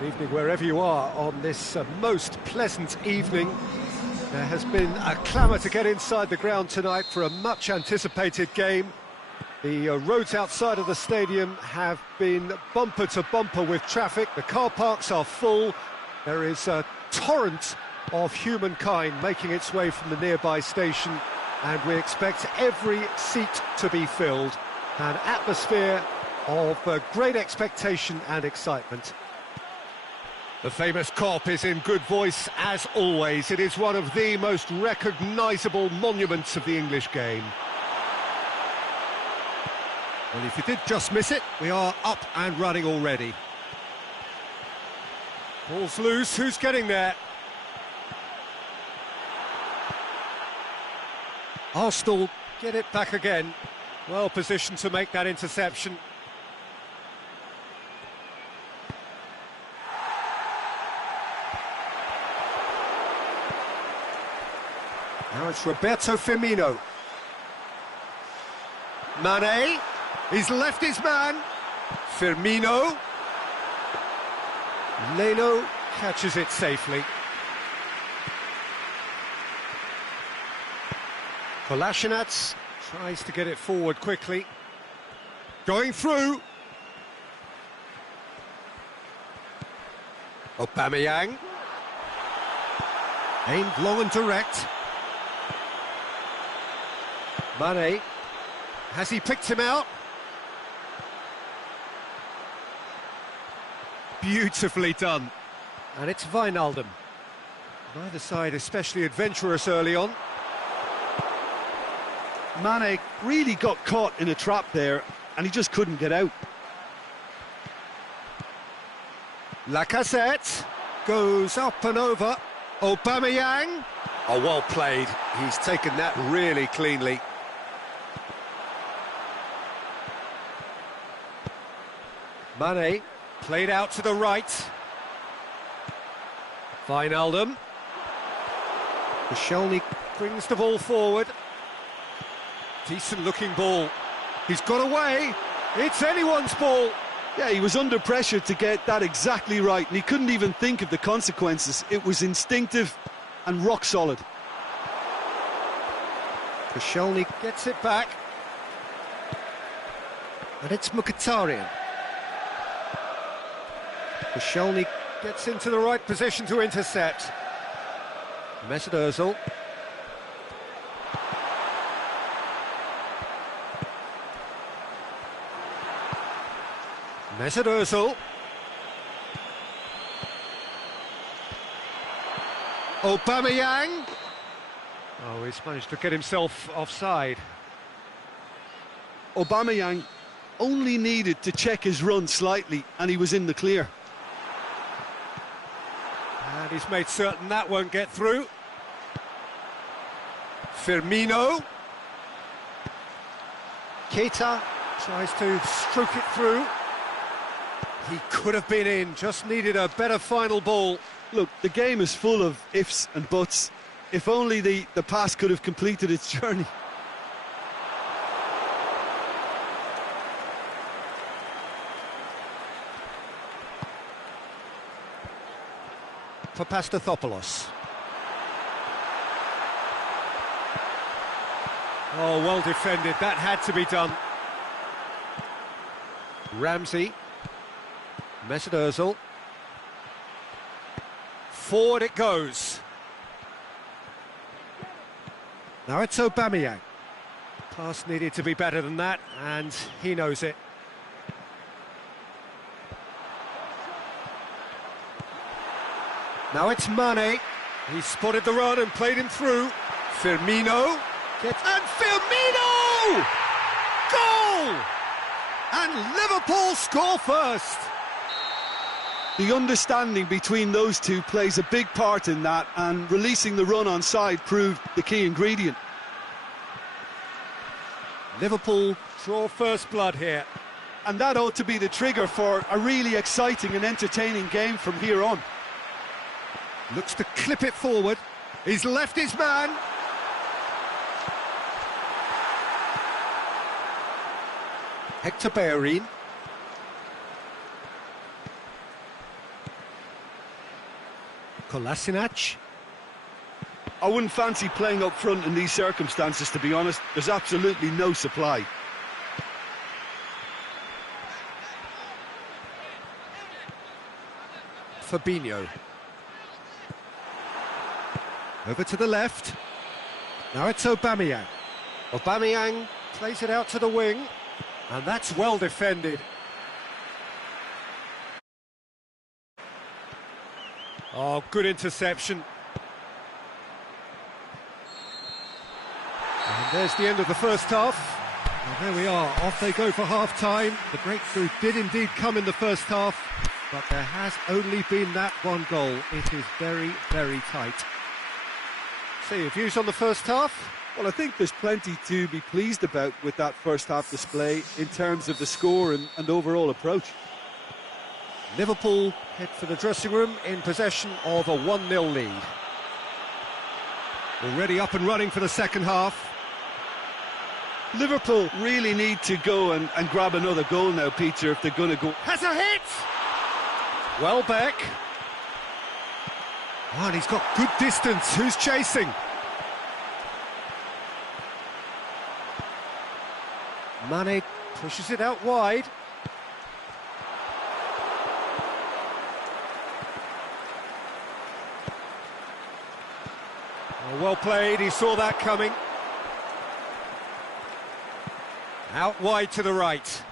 Good evening wherever you are on this most pleasant evening. There has been a clamour to get inside the ground tonight for a much anticipated game. The roads outside of the stadium have been bumper to bumper with traffic. The car parks are full. There is a torrent of humankind making its way from the nearby station, and we expect every seat to be filled. An atmosphere of great expectation and excitement. The famous Kop is in good voice as always. It is one of the most recognisable monuments of the English game. Well, if you did just miss it, we are up and running already. Ball's loose, who's getting there? Arsenal get it back again. Well positioned to make that interception. Now it's Roberto Firmino. Mane, he's left his man. Firmino. Leno catches it safely. Kolasinac tries to get it forward quickly. Going through. Aubameyang. Aimed long and direct. Mane, has he picked him out? Beautifully done. And it's Wijnaldum. Neither side especially adventurous early on. Mane really got caught in a trap there, and he just couldn't get out. Lacazette goes up and over. Aubameyang. Oh, well played. He's taken that really cleanly. Mane, played out to the right. Wijnaldum. Koscielny brings the ball forward. Decent looking ball. He's got away. It's anyone's ball. Yeah, he was under pressure to get that exactly right, and he couldn't even think of the consequences. It was instinctive and rock solid. Koscielny gets it back. And it's Mkhitaryan. Koscielny gets into the right position to intercept. Mesut Ozil. Mesut Ozil. Aubameyang. Oh, he's managed to get himself offside. Aubameyang only needed to check his run slightly, and he was in the clear. And he's made certain that won't get through. Firmino. Keita tries to stroke it through. He could have been in, just needed a better final ball. Look, the game is full of ifs and buts. If only the pass could have completed its journey. For Pastathopoulos. Oh, well defended, that had to be done. Ramsey. Mesut Ozil. Forward it goes. Now it's Aubameyang. Pass needed to be better than that, and he knows it. Now it's Mane. He spotted the run and played him through. Firmino. And Firmino! Goal! And Liverpool score first. The understanding between those two plays a big part in that, and releasing the run onside proved the key ingredient. Liverpool draw first blood here. And that ought to be the trigger for a really exciting and entertaining game from here on. Looks to clip it forward. He's left his man. Hector Bellerin. Kolasinac. I wouldn't fancy playing up front in these circumstances, to be honest. There's absolutely no supply. Fabinho. Over to the left. Now it's Aubameyang. Aubameyang plays it out to the wing, and that's well defended. Oh, good interception. And there's the end of the first half. Well, there we are, off they go for half-time. The breakthrough did indeed come in the first half, but there has only been that one goal. It is very, very tight. So your views on the first half? Well, I think there's plenty to be pleased about with that first half display in terms of the score and overall approach. Liverpool head for the dressing room in possession of a 1-0 lead. Already up and running for the second half. Liverpool really need to go and grab another goal now, Peter, if they're going to go. Has a hit! Welbeck. Oh, and he's got good distance. Who's chasing? Mane pushes it out wide. Oh, well played, he saw that coming. Out wide to the right.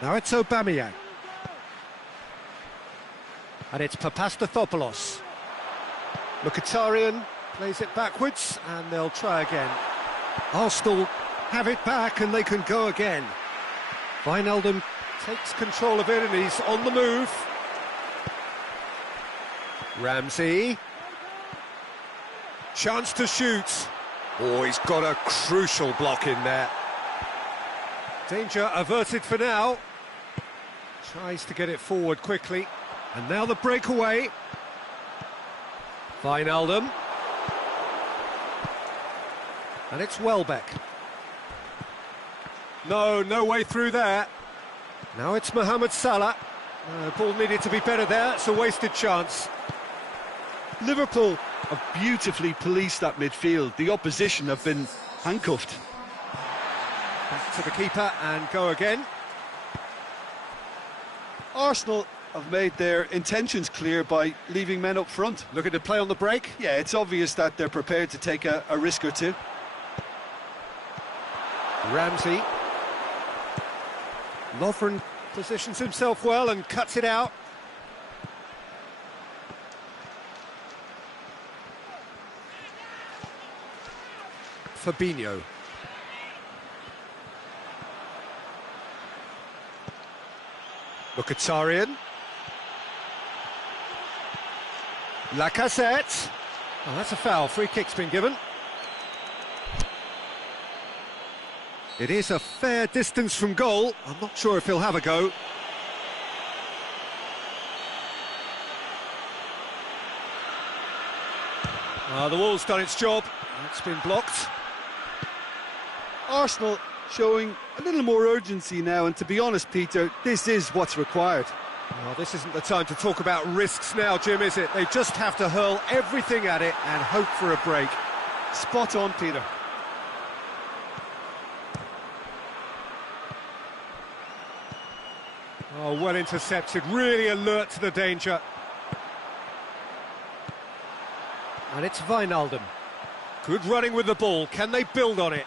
Now it's Aubameyang. And it's Papastathopoulos. Mkhitaryan plays it backwards, and they'll try again. Arsenal have it back, and they can go again. Wijnaldum takes control of it, and he's on the move. Ramsey. Chance to shoot. Oh, he's got a crucial block in there. Danger averted for now. Tries to get it forward quickly. And now the breakaway. Wijnaldum. And it's Welbeck. No way through there. Now it's Mohamed Salah. Ball needed to be better there. It's a wasted chance. Liverpool have beautifully policed that midfield. The opposition have been handcuffed. Back to the keeper and go again. Arsenal have made their intentions clear by leaving men up front. Looking to play on the break. Yeah, it's obvious that they're prepared to take a risk or two. Ramsey. Lovren positions himself well and cuts it out. Fabinho. Mkhitaryan. Lacazette. Oh, that's a foul. Free kick's been given. It is a fair distance from goal. I'm not sure if he'll have a go. The wall's done its job. It's been blocked. Arsenal showing a little more urgency now, and to be honest, Peter, this is what's required. Well, this isn't the time to talk about risks now, Jim, is it? They just have to hurl everything at it and hope for a break. Spot on, Peter. Oh, well intercepted, really alert to the danger. And it's Wijnaldum. Good running with the ball, can they build on it?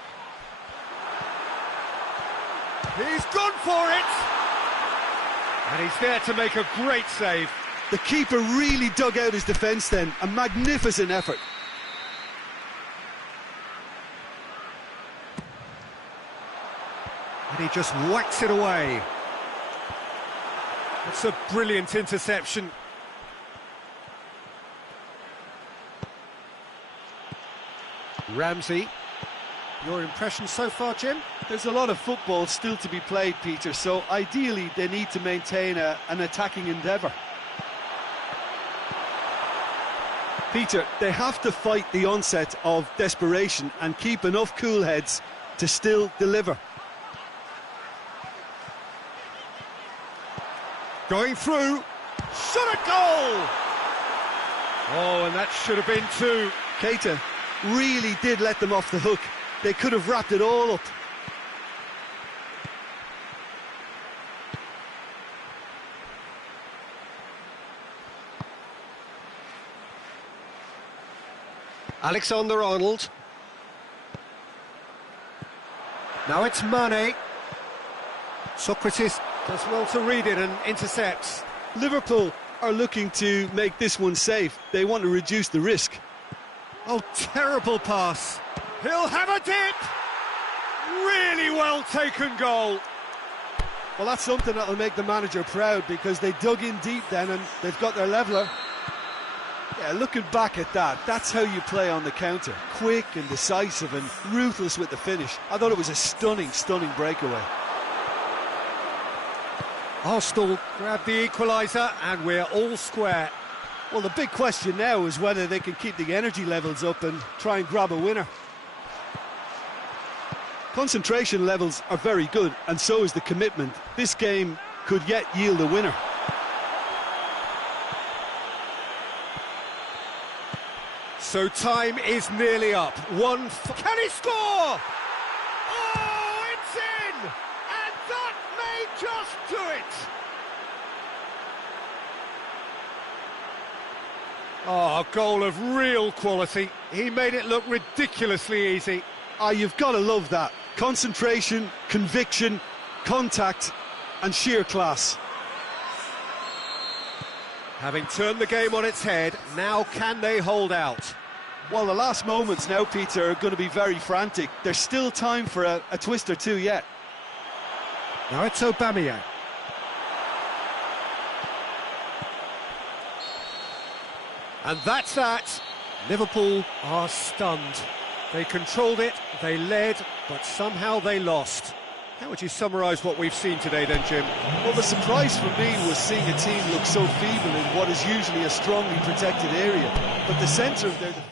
He's gone for it! And he's there to make a great save. The keeper really dug out his defence then, a magnificent effort. And he just whacks it away. It's a brilliant interception. Ramsey. Your impression so far, Jim? There's a lot of football still to be played, Peter, so ideally they need to maintain an attacking endeavour. Peter, they have to fight the onset of desperation and keep enough cool heads to still deliver. Going through. Shot a goal! Oh, and that should have been two. Keita really did let them off the hook. They could have wrapped it all up. Alexander-Arnold. Now it's Mane. Socrates does well to read it and intercepts. Liverpool are looking to make this one safe. They want to reduce the risk. Oh, terrible pass. He'll have a dip. Really well taken goal. Well, that's something that'll make the manager proud, because they dug in deep then and they've got their leveller. Yeah, looking back at that, that's how you play on the counter. Quick and decisive and ruthless with the finish. I thought it was a stunning breakaway. Arsenal grab the equaliser and we're all square. Well, the big question now is whether they can keep the energy levels up and try and grab a winner. Concentration levels are very good, and so is the commitment. This game could yet yield a winner. So time is nearly up. Can he score? Oh, it's in! And that may just do it! Oh, a goal of real quality. He made it look ridiculously easy. You've got to love that. Concentration, conviction, contact and sheer class. Having turned the game on its head, now can they hold out? Well, the last moments now, Peter, are going to be very frantic. There's still time for a twist or two yet. Now it's Aubameyang. And that's that. Liverpool are stunned. They controlled it, they led, but somehow they lost. How would you summarise what we've seen today then, Jim? Well, the surprise for me was seeing a team look so feeble in what is usually a strongly protected area. But the centre of their defence...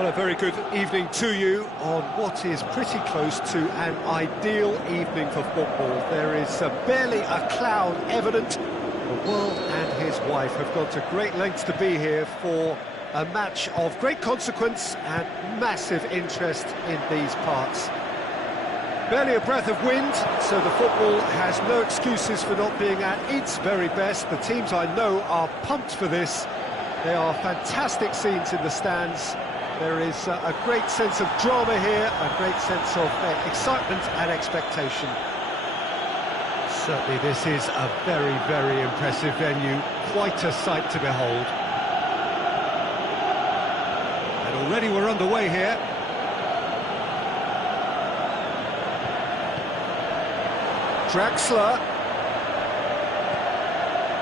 Well, a very good evening to you on what is pretty close to an ideal evening for football. There is barely a cloud evident. The world and his wife have gone to great lengths to be here for a match of great consequence and massive interest in these parts. Barely a breath of wind, so the football has no excuses for not being at its very best. The teams I know are pumped for this. There are fantastic scenes in the stands. There is a great sense of drama here, a great sense of excitement and expectation. Certainly this is a very, very impressive venue, quite a sight to behold. And already we're underway here. Draxler.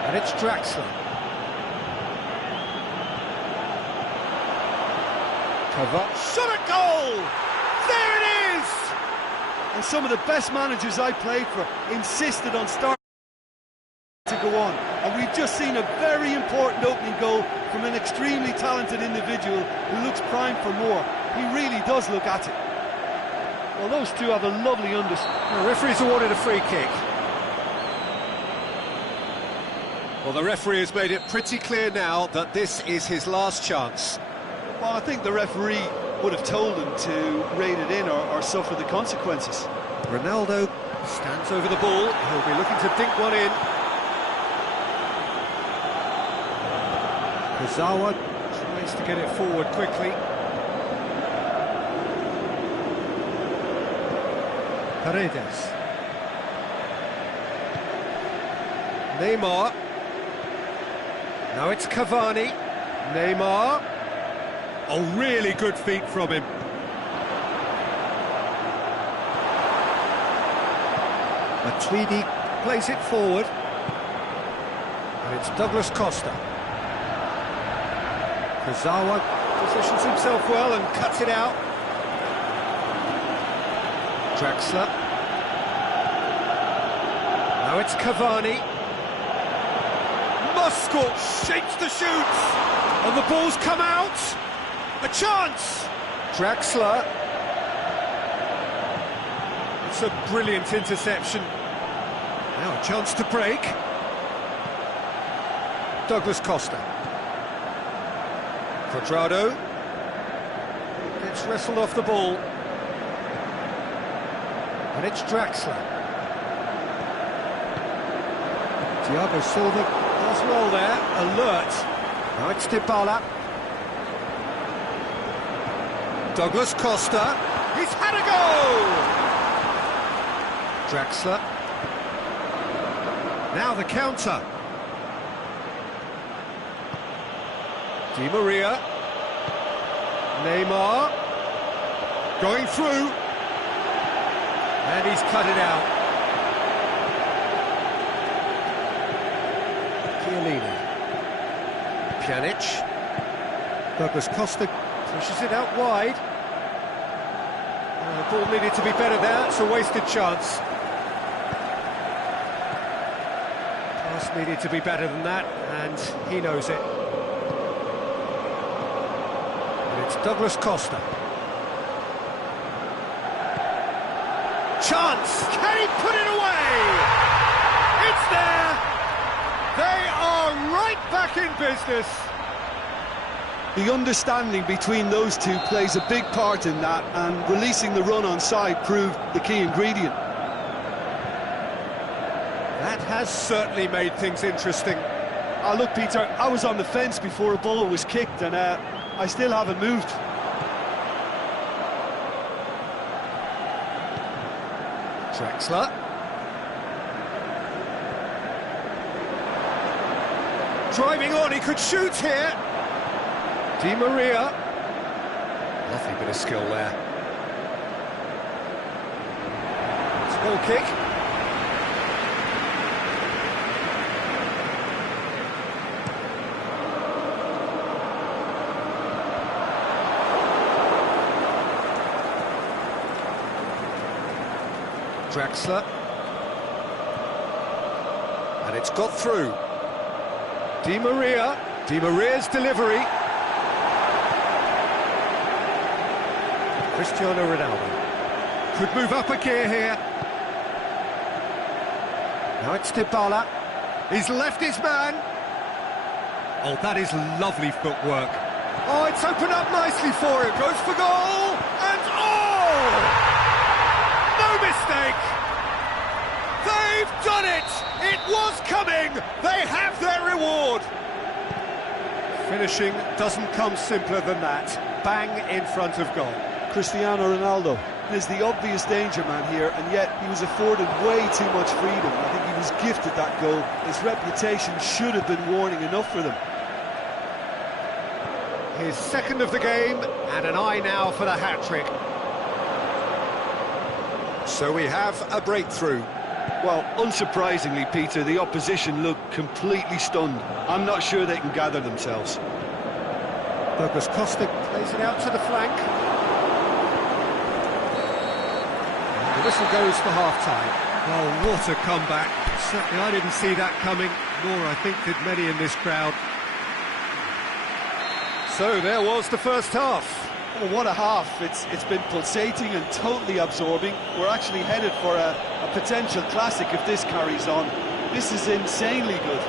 And it's Draxler. Shot at goal! There it is! And some of the best managers I played for insisted on starting to go on. And we've just seen a very important opening goal from an extremely talented individual who looks primed for more. He really does look at it. Well, those two have a lovely understanding. The referee's awarded a free kick. Well, the referee has made it pretty clear now that this is his last chance. Well, I think the referee would have told him to rein it in or suffer the consequences. Ronaldo stands over the ball. He'll be looking to dink one in. Kurzawa tries to get it forward quickly. Paredes. Neymar. Now it's Cavani. Neymar. Oh, really good feet from him. Matuidi plays it forward. And it's Douglas Costa. Kurzawa positions himself well and cuts it out. Draxler. Now it's Cavani. Muscle shapes the shoots. And the ball's come out. A chance! Draxler. It's a brilliant interception. Now a chance to break. Douglas Costa. Quadrado. Gets wrestled off the ball. And it's Draxler. Thiago Silva does well there. Alert. Now it's Dybala. Douglas Costa, he's had a goal! Draxler. Now the counter. Di Maria. Neymar. Going through. And he's cut it out. Chiellini. Pjanic. Douglas Costa pushes it out wide. The ball needed to be better there, it's a wasted chance. Pass needed to be better than that, and he knows it. And it's Douglas Costa. Chance! Can he put it away? It's there! They are right back in business. The understanding between those two plays a big part in that, and releasing the run on side proved the key ingredient. That has certainly made things interesting. Oh, look, Peter, I was on the fence before a ball was kicked, and I still haven't moved. Draxler. Driving on, he could shoot here. Di Maria. Lovely bit of skill there. It's a goal kick. Draxler. And it's got through. Di Maria. Di Maria's delivery. Cristiano Ronaldo. Could move up a gear here. Now it's BAL. He's left his man. Oh, that is lovely footwork. Oh, it's opened up nicely for him. Goes for goal. And oh! No mistake. They've done it. It was coming. They have their reward. Finishing doesn't come simpler than that. Bang in front of goal. Cristiano Ronaldo is the obvious danger man here, and yet he was afforded way too much freedom. I think he was gifted that goal. His reputation should have been warning enough for them. His second of the game, and an eye now for the hat-trick. So we have a breakthrough. Well, unsurprisingly, Peter, the opposition looked completely stunned. I'm not sure they can gather themselves. Douglas Costa plays it out to the flank. The whistle goes for half-time. Well, what a comeback. Certainly I didn't see that coming, nor I think did many in this crowd. So there was the first half. Oh, what a half. It's been pulsating and totally absorbing. We're actually headed for a potential classic if this carries on. This is insanely good.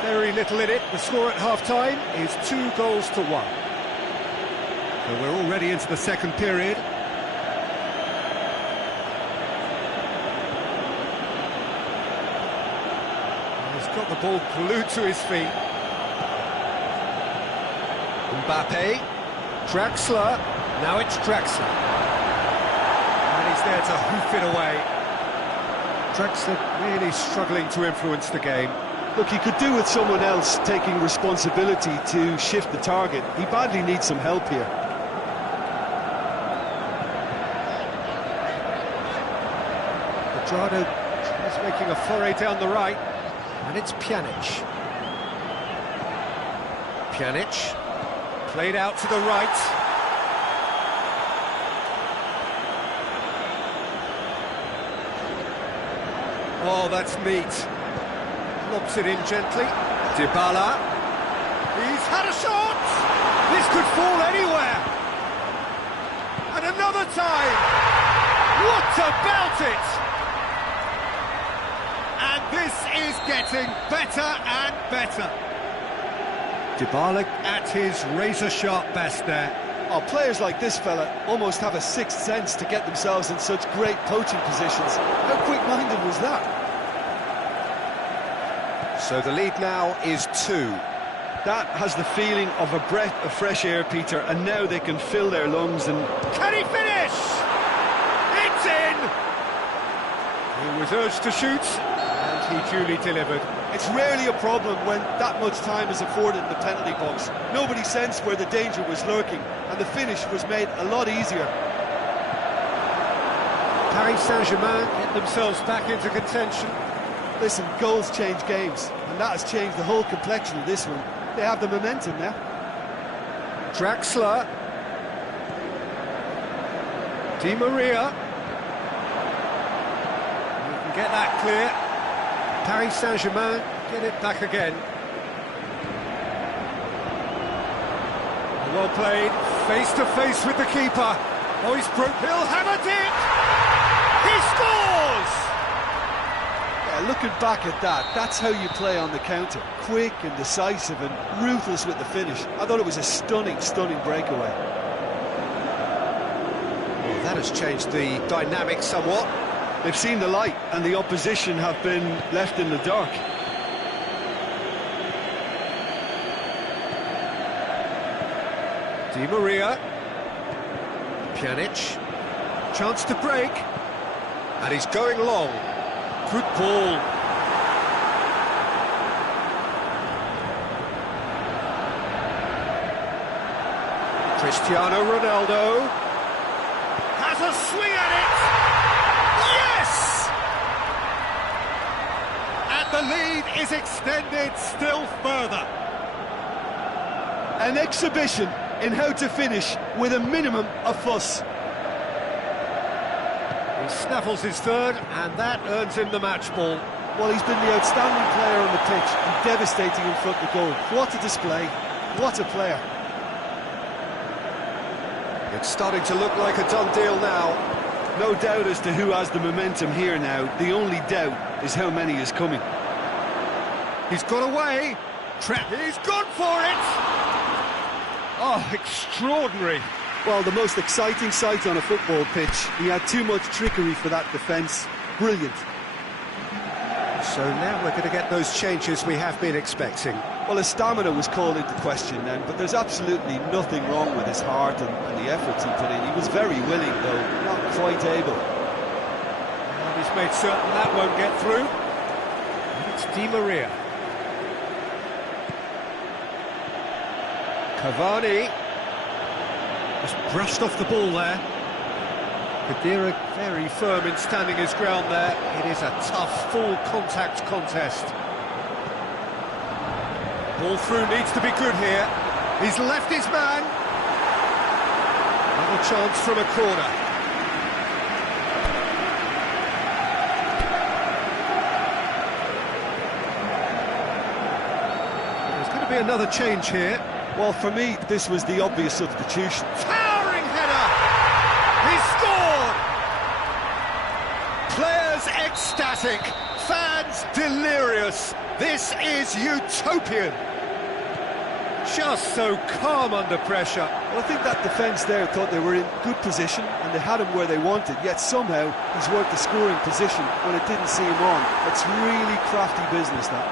Very little in it. The score at half-time is 2-1. So we're already into the second period. He's got the ball glued to his feet. Mbappe, Draxler, now it's Draxler. And he's there to hoof it away. Draxler really struggling to influence the game. Look, he could do with someone else taking responsibility to shift the target. He badly needs some help here. Quadrado is making a foray down the right, and it's Pjanic. Pjanic, played out to the right. Oh, that's neat. Lobs it in gently. BAL. He's had a shot! This could fall anywhere! And another time! What about it? And this is getting better and better. BAL at his razor-sharp best there. Oh, players like this fella almost have a sixth sense to get themselves in such great poaching positions. How quick-minded was that? So the lead now is 2. That has the feeling of a breath of fresh air, Peter, and now they can fill their lungs and... Can he finish? It's in! He was urged to shoot, and he duly delivered. It's rarely a problem when that much time is afforded in the penalty box. Nobody sensed where the danger was lurking, and the finish was made a lot easier. Paris Saint-Germain get themselves back into contention. Listen, goals change games, and that has changed the whole complexion of this one. They have the momentum now. Draxler. Di Maria. You can get that clear. Paris Saint-Germain get it back again. Well played, face to face with the keeper. Oh, he's broke. He'll hammer it. He scores! Looking back at that, that's how you play on the counter. Quick and decisive and ruthless with the finish. I thought it was a stunning breakaway. Well, that has changed the dynamic somewhat. They've seen the light and the opposition have been left in the dark. Di Maria. Pjanic. Chance to break. And he's going long. Good ball. Cristiano Ronaldo has a swing at it. Yes! And the lead is extended still further. An exhibition in how to finish with a minimum of fuss. He snaffles his third, and that earns him the match ball. Well, he's been the outstanding player on the pitch and devastating in front of goal. What a display, what a player. It's starting to look like a done deal now. No doubt as to who has the momentum here now. The only doubt is how many is coming. He's got away. He's gone for it! Oh, extraordinary. Well, the most exciting sight on a football pitch. He had too much trickery for that defence. Brilliant. So now we're going to get those changes we have been expecting. Well, his stamina was called into question then, but there's absolutely nothing wrong with his heart and the efforts he put in. He was very willing, though, not quite able. And he's made certain that won't get through. And it's Di Maria. Cavani. Just brushed off the ball there. Khedira very firm in standing his ground there. It is a tough, full-contact contest. Ball through needs to be good here. He's left his man. Another chance from a corner. There's going to be another change here. Well, for me, this was the obvious substitution. Towering header! He scored! Players ecstatic, fans delirious. This is utopian. Just so calm under pressure. Well, I think that defence there thought they were in good position and they had him where they wanted, yet somehow he's worked the scoring position when it didn't see him on. It's really crafty business, that.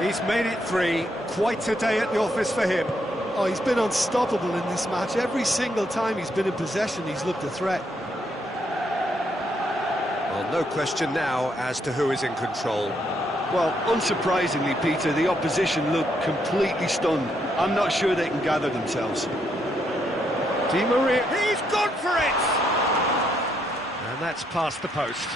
He's made it 3. Quite a day at the office for him. Oh, he's been unstoppable in this match. Every single time he's been in possession, he's looked a threat. Well, no question now as to who is in control. Well, unsurprisingly, Peter, the opposition look completely stunned. I'm not sure they can gather themselves. Di Maria, he's gone for it! And that's past the post.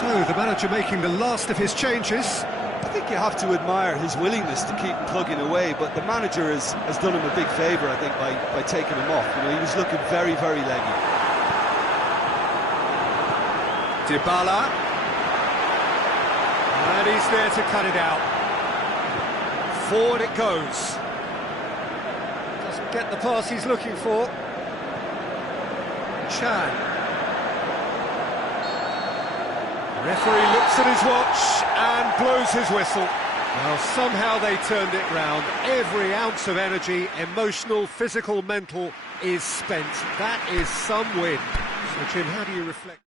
So, the manager making the last of his changes. I think you have to admire his willingness to keep plugging away, but the manager has done him a big favour, I think, by taking him off. You know, he was looking very, very leggy. Dybala. And he's there to cut it out. Forward it goes. Doesn't get the pass he's looking for. Chan. Referee looks at his watch and blows his whistle. Well, somehow they turned it round. Every ounce of energy, emotional, physical, mental, is spent. That is some win. So, Jim, how do you reflect?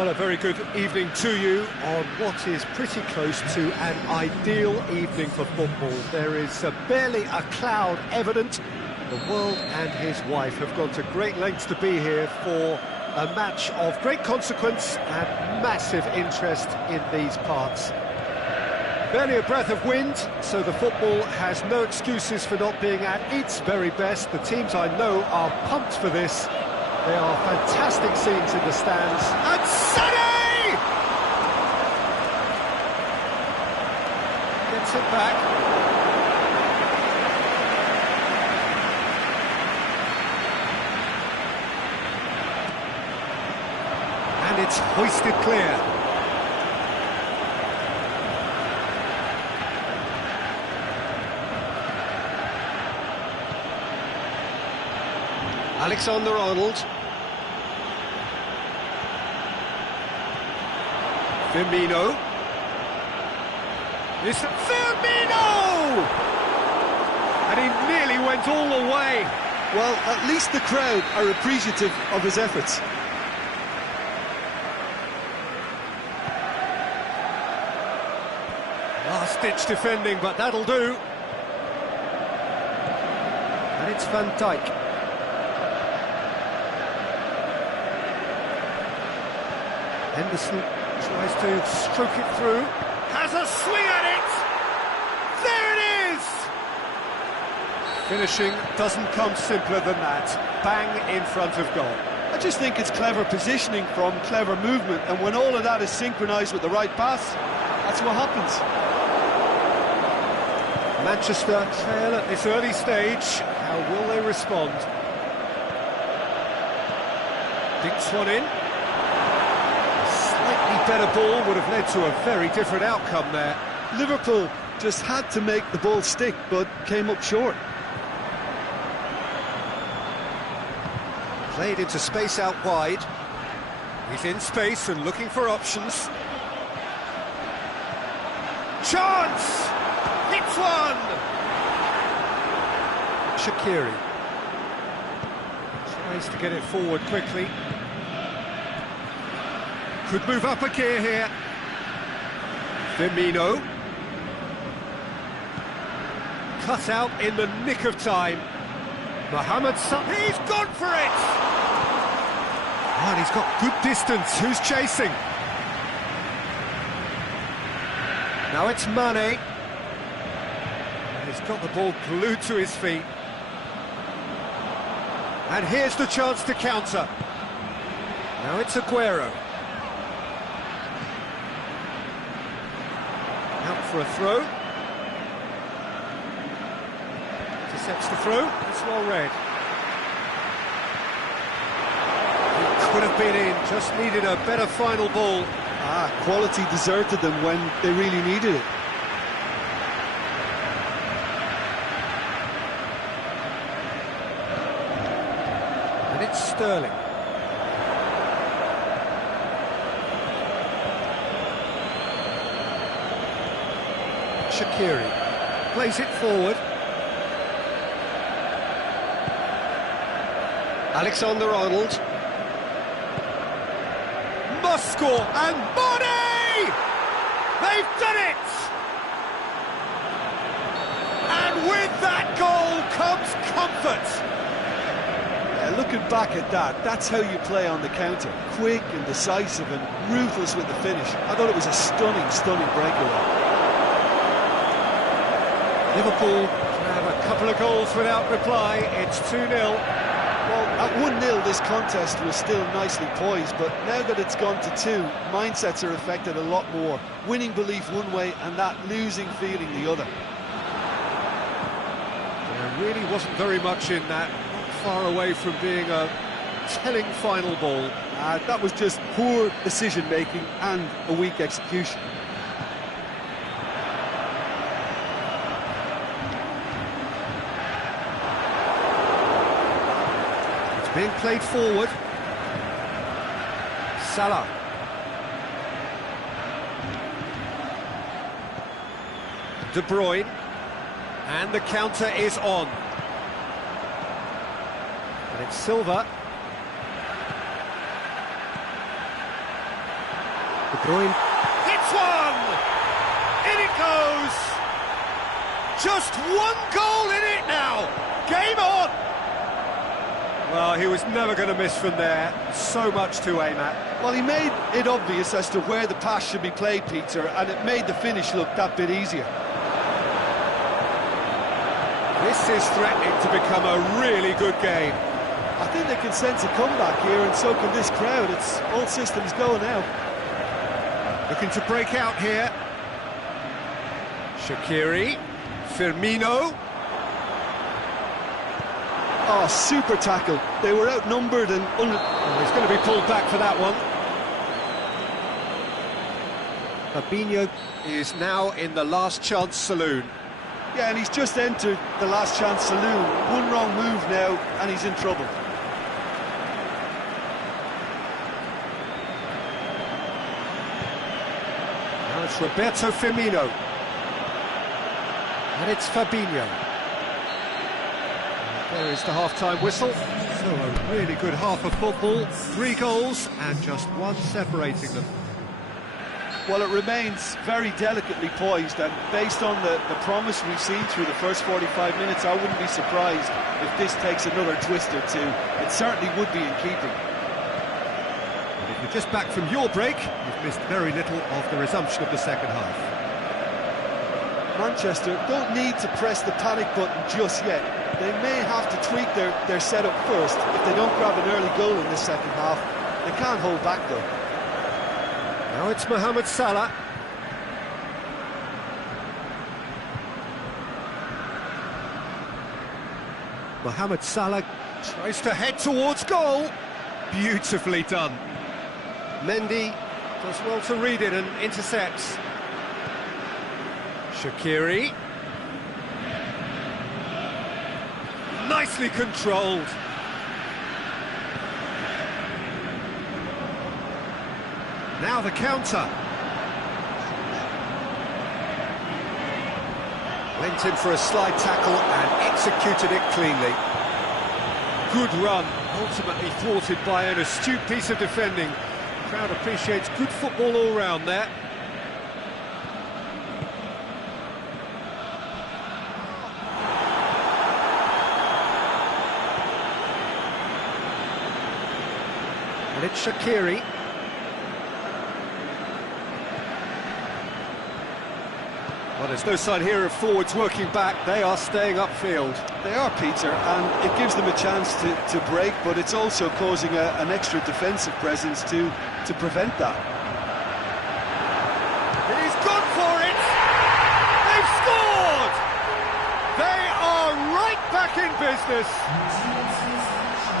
Well, a very good evening to you on what is pretty close to an ideal evening for football. There is barely a cloud evident. The world and his wife have gone to great lengths to be here for a match of great consequence and massive interest in these parts. Barely a breath of wind, so the football has no excuses for not being at its very best. The teams I know are pumped for this. They are fantastic scenes in the stands. And Sané! Gets it back. And it's hoisted clear. Alexander-Arnold. Firmino. It's Firmino! And he nearly went all the way. Well, at least the crowd are appreciative of his efforts. Last-ditch defending, but that'll do. And it's Van Dijk. Henderson tries to stroke it through, has a swing at it! There it is! Finishing doesn't come simpler than that. Bang in front of goal. I just think it's clever positioning from clever movement, and when all of that is synchronised with the right pass, that's what happens. Manchester trail at this early stage. How will they respond? Dinks one in. Better ball would have led to a very different outcome there. Liverpool just had to make the ball stick, but came up short. Played into space out wide. He's in space and looking for options. Chance! Hits one! Shaqiri tries to get it forward quickly. Could move up a gear here. Firmino. Cut out in the nick of time. Mohamed Salah. He's gone for it! And he's got good distance. Who's chasing? Now it's Mane. He's got the ball glued to his feet. And here's the chance to counter. Now it's Aguero. Out for a throw. Intercepts the throw. It's well read. It could have been in, just needed a better final ball. Quality deserted them when they really needed it. And it's Sterling. Shaqiri plays it forward. Alexander-Arnold must score, and Mane! They've done it! And with that goal comes comfort. Looking back at that, that's how you play on the counter. Quick and decisive and ruthless with the finish. I thought it was a stunning breakaway. Liverpool can have a couple of goals without reply. It's 2-0. Well, at 1-0 this contest was still nicely poised, but now that it's gone to 2, mindsets are affected a lot more. Winning belief one way and that losing feeling the other. There really wasn't very much in that, not far away from being a telling final ball. That was just poor decision-making and a weak execution. Being played forward. Salah. De Bruyne. And the counter is on. And it's Silva. Going. Hits one! In it goes! Just one goal in it now! Game on! Well, he was never going to miss from there. So much to aim at. Well, he made it obvious as to where the pass should be played, Peter, and it made the finish look that bit easier. This is threatening to become a really good game. I think they can sense a comeback here, and so can this crowd. It's all systems go now. Looking to break out here. Shaqiri, Firmino. Oh, super tackle. They were outnumbered and... he's going to be pulled back for that one. Fabinho is now in the last chance saloon. Yeah, and he's just entered the last chance saloon. One wrong move now, and he's in trouble. Now it's Roberto Firmino. And it's Fabinho. There is the half-time whistle. So a really good half of football. 3 goals and just one separating them. Well, it remains very delicately poised, and based on the promise we've seen through the first 45 minutes, I wouldn't be surprised if this takes another twist or two. It certainly would be in keeping. And if you're just back from your break, you've missed very little of the resumption of the second half. Manchester don't need to press the panic button just yet. They may have to tweak their setup first if they don't grab an early goal in this second half. They can't hold back though. Now it's Mohamed Salah. Mohamed Salah tries to head towards goal. Beautifully done. Mendy does well to read it and intercepts. Shaqiri. Nicely controlled. Now the counter. Went in for a slide tackle and executed it cleanly. Good run, ultimately thwarted by an astute piece of defending. The crowd appreciates good football all round there. And it's Shaqiri. Well, there's no sign here of forwards working back. They are staying upfield. They are, Peter, and it gives them a chance to break, but it's also causing an extra defensive presence to prevent that. He's gone for it! They've scored! They are right back in business.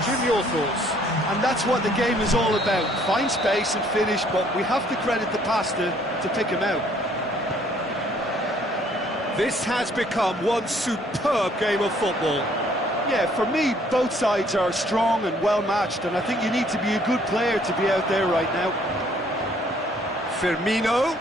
Jim, your thoughts? And that's what the game is all about. Find space and finish, but we have to credit the pass to pick him out. This has become one superb game of football. Yeah, for me, both sides are strong and well-matched, and I think you need to be a good player to be out there right now. Firmino.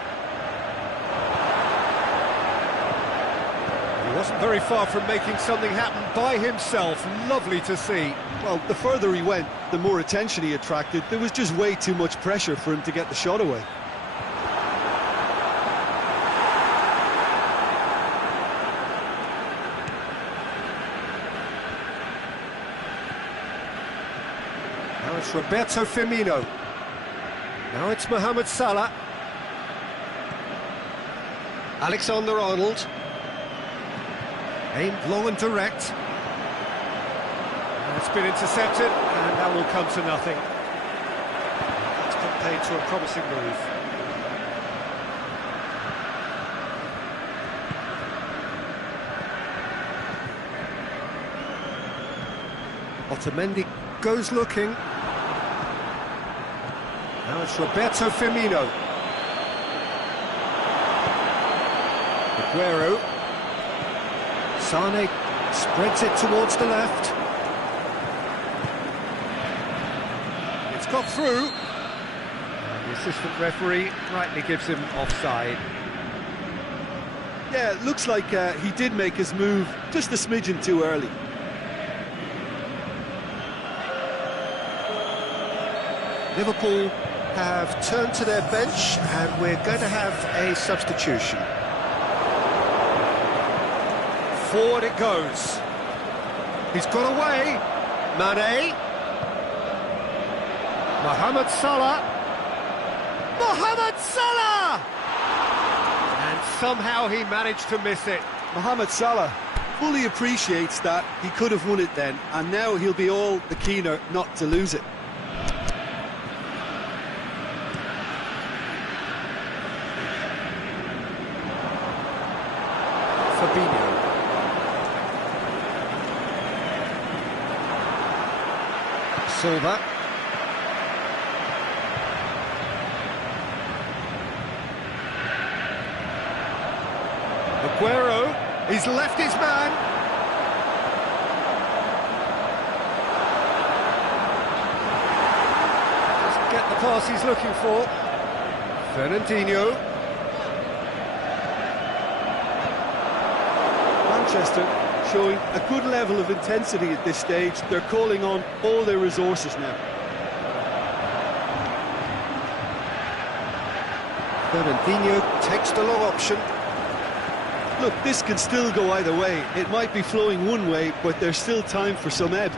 He wasn't very far from making something happen by himself. Lovely to see. Well, the further he went, the more attention he attracted. There was just way too much pressure for him to get the shot away. Now it's Roberto Firmino. Now it's Mohamed Salah. Alexander-Arnold. Aimed long and direct. It's been intercepted, and that will come to nothing. It's got paid to a promising move. Otamendi goes looking. Now it's Roberto Firmino. Aguero. Sane spreads it towards the left. It's got through. And the assistant referee rightly gives him offside. Yeah, it looks like he did make his move just a smidgen too early. Liverpool have turned to their bench, and we're going to have a substitution. Forward it goes. He's got away. Mane. Mohamed Salah. Mohamed Salah! And somehow he managed to miss it. Mohamed Salah fully appreciates that he could have won it then, and now he'll be all the keener not to lose it. Fabinho. Silva. Aguero, he's left his man. Doesn't get the pass he's looking for. Fernandinho. Manchester showing a good level of intensity at this stage. They're calling on all their resources now. Fernandinho takes the long option. Look, this can still go either way. It might be flowing one way, but there's still time for some ebb.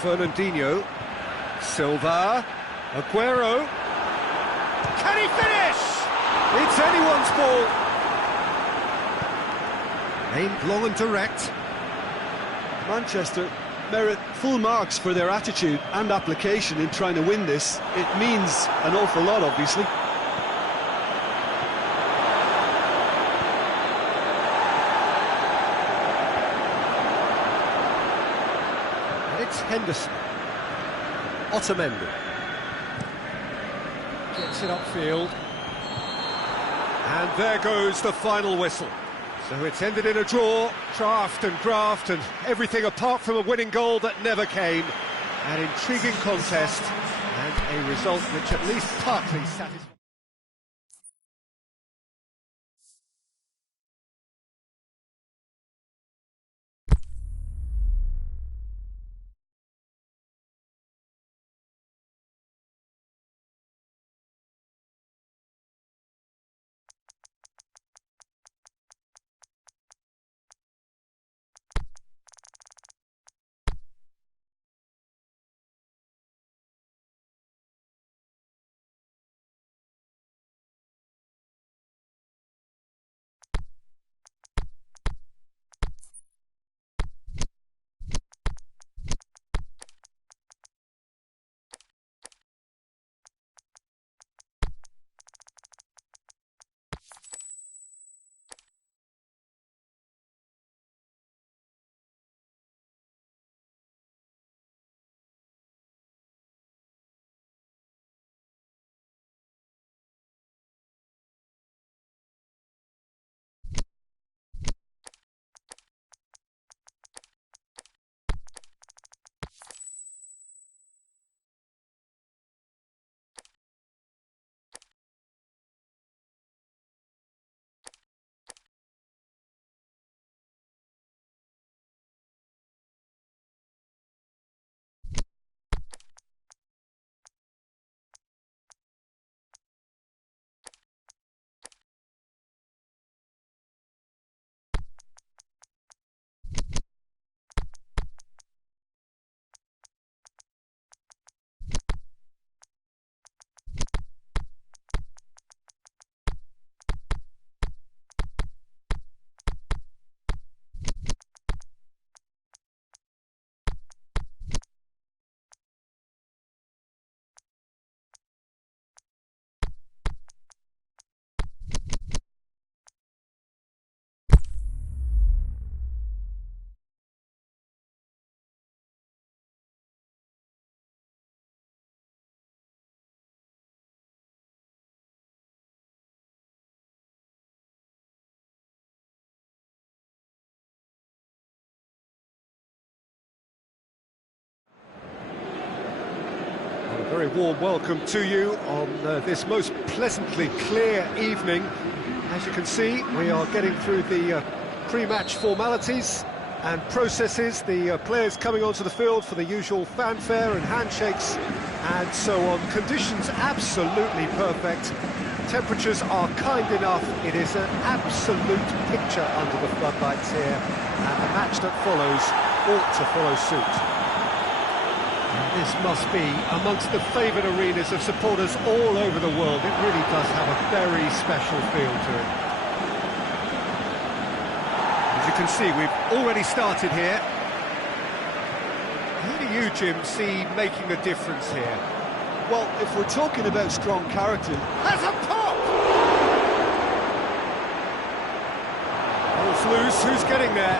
Fernandinho. Silva. Aguero. Can he finish? It's anyone's ball. Aimed long and direct. Manchester merit full marks for their attitude and application in trying to win this. It means an awful lot, obviously. And it's Henderson. Otamendi. Gets it upfield. And there goes the final whistle. So it's ended in a draw, draft and graft and everything apart from a winning goal that never came. An intriguing contest and a result which at least partly satisfies. A very warm welcome to you on this most pleasantly clear evening. As you can see, we are getting through the pre-match formalities and processes, the players coming onto the field for the usual fanfare and handshakes and so on. Conditions absolutely perfect. Temperatures are kind enough. It is an absolute picture under the floodlights here, and the match that follows ought to follow suit. And this must be amongst the favoured arenas of supporters all over the world. It really does have a very special feel to it. As you can see, we've already started here. Who do you, Jim, see making a difference here? Well, if we're talking about strong character... There's a pop! Ball's loose, who's getting there?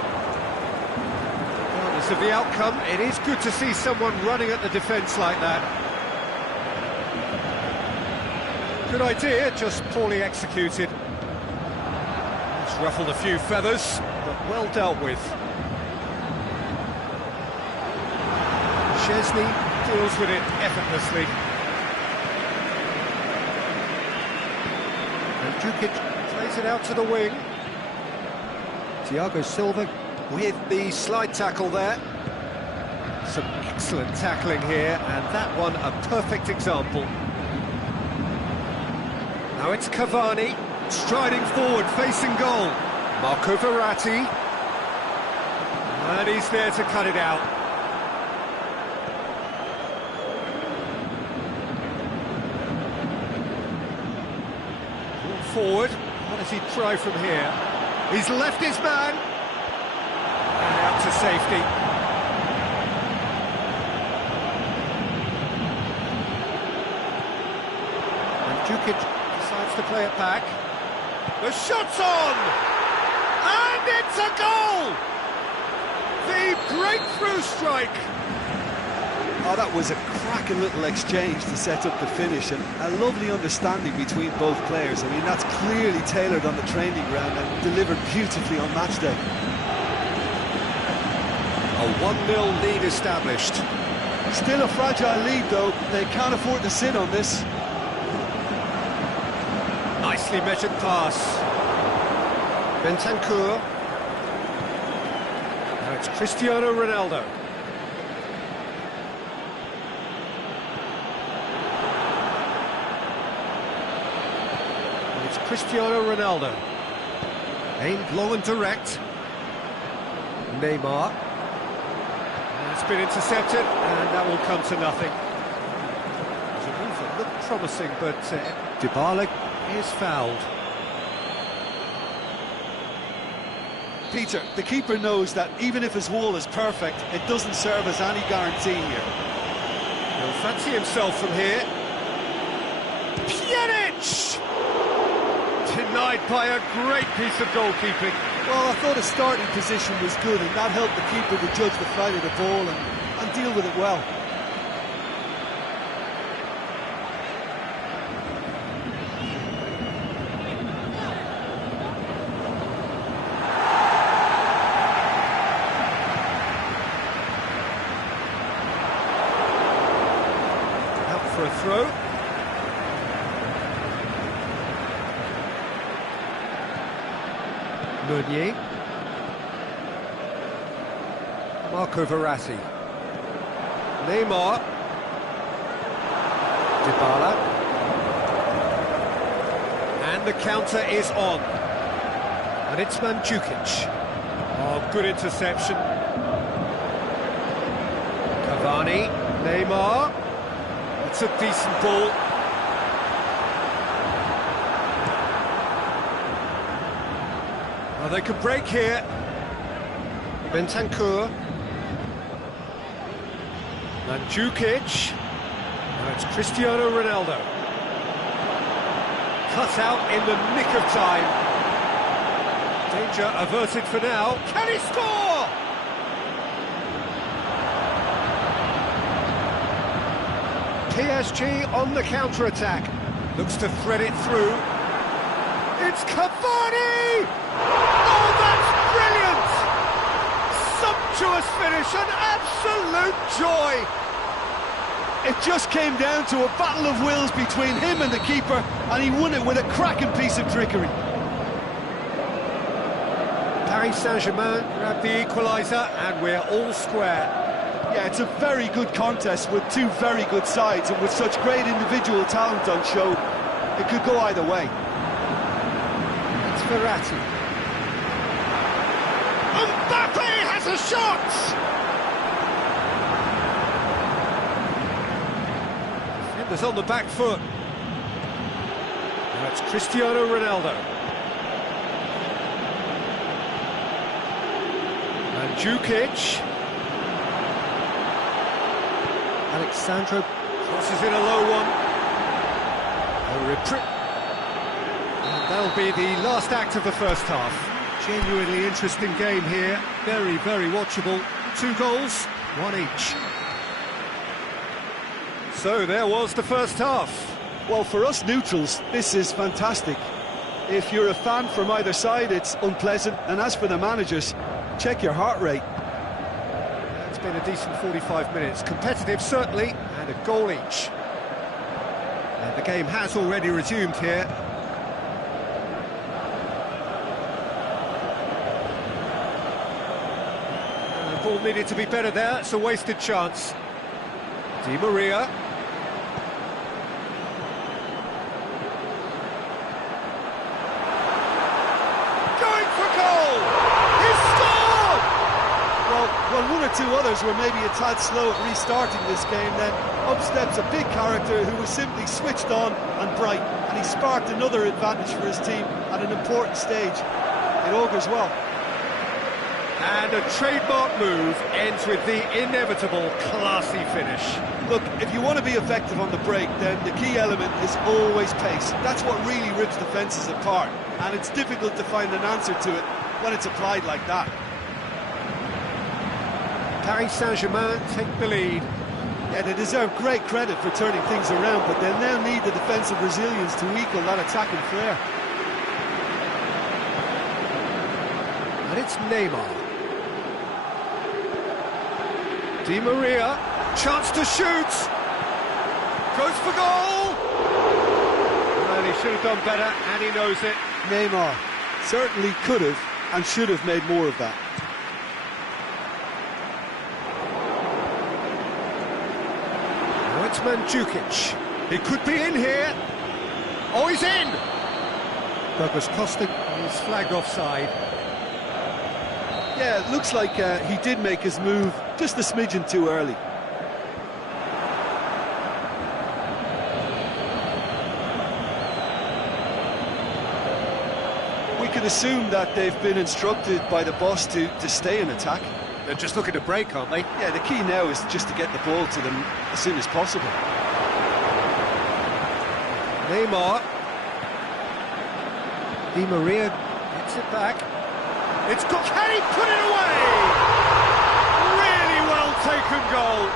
Regardless of the outcome, it is good to see someone running at the defence like that. Good idea, just poorly executed. It's ruffled a few feathers, but well dealt with. Chesney deals with it effortlessly. And Djukic plays it out to the wing. Thiago Silva with the slide tackle there. Some excellent tackling here, and that one a perfect example. Now it's Cavani, striding forward, facing goal. Marco Verratti. And he's there to cut it out. Forward, what does he try from here? He's left his man, and out to safety. And Djukic decides to play it back. The shot's on! And it's a goal! The breakthrough strike! Oh, that was a cracking little exchange to set up the finish, and a lovely understanding between both players. I mean, that's clearly tailored on the training ground and delivered beautifully on match day. A 1-0 lead established. Still a fragile lead, though. They can't afford to sit on this. Nicely measured pass. Bentancur. Now it's Cristiano Ronaldo. Cristiano Ronaldo, aimed low and direct. Neymar, and it's been intercepted, and that will come to nothing. The move looked promising, but BAL is fouled. Peter, the keeper knows that even if his wall is perfect, it doesn't serve as any guarantee here. He'll fancy himself from here. Pjanic! Denied by a great piece of goalkeeping. Well, I thought his starting position was good, and that helped the keeper to judge the flight of the ball and deal with it well. Out for a throw. Meunier. Marco Verratti. Neymar. BAL. And the counter is on. And it's Mandzukic. Oh, good interception. Cavani. Neymar. It's a decent ball. Oh, they can break here. Bentancur. Mandzukic. Now it's Cristiano Ronaldo. Cut out in the nick of time. Danger averted for now. Can he score? PSG on the counter-attack. Looks to thread it through. It's Cavani! Oh, that's brilliant! Sumptuous finish, an absolute joy! It just came down to a battle of wills between him and the keeper, and he won it with a cracking piece of trickery. Paris Saint-Germain grab the equaliser, and we're all square. Yeah, it's a very good contest with two very good sides, and with such great individual talent on show, it could go either way. It's Verratti. Mbappe has a shot! Defenders on the back foot. Now it's Cristiano Ronaldo. Mandzukic. Alexandro crosses in a low one. And that'll be the last act of the first half. Genuinely interesting game here. Very, very watchable. 2 goals, 1 each. So there was the first half. Well, for us neutrals, this is fantastic. If you're a fan from either side, it's unpleasant. And as for the managers, check your heart rate. It's been a decent 45 minutes. Competitive, certainly, and a goal each. And the game has already resumed here. And the ball needed to be better there. It's a wasted chance. Di Maria. Well, 1 or 2 others were maybe a tad slow at restarting this game, then up steps a big character who was simply switched on and bright, and he sparked another advantage for his team at an important stage. It augurs well. And a trademark move ends with the inevitable classy finish. Look, if you want to be effective on the break, then the key element is always pace. That's what really rips defences apart, and it's difficult to find an answer to it when it's applied like that. Paris Saint-Germain take the lead. Yeah, they deserve great credit for turning things around, but they'll now need the defensive resilience to equal that attacking flair. And it's Neymar. Di Maria, chance to shoot. Goes for goal. Well, he should have done better, and he knows it. Neymar certainly could have and should have made more of that. It's Mandzukic. He could be in here. Oh, he's in! Douglas Costa is flagged offside. Yeah, it looks like he did make his move just a smidgen too early. We can assume that they've been instructed by the boss to stay in attack. They're just looking to break, aren't they? Yeah, the key now is just to get the ball to them as soon as possible. Neymar. Di Maria gets it back. It's got... Can he put it away? Really well taken goal.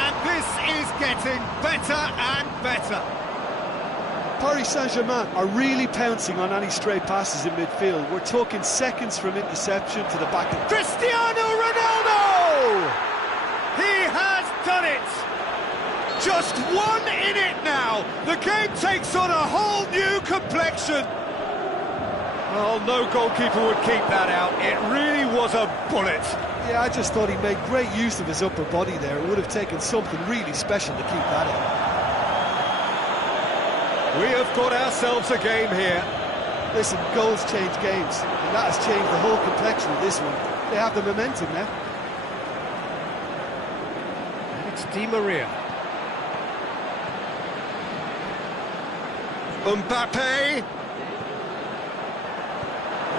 And this is getting better and better. Paris Saint-Germain are really pouncing on any stray passes in midfield. We're talking seconds from interception to the back of... Cristiano Ronaldo! He has done it! Just 1 in it now! The game takes on a whole new complexion! Well, no goalkeeper would keep that out. It really was a bullet. Yeah, I just thought he made great use of his upper body there. It would have taken something really special to keep that in. We have got ourselves a game here. Listen, goals change games, and that has changed the whole complexion of this one. They have the momentum now. And it's Di Maria. Mbappe.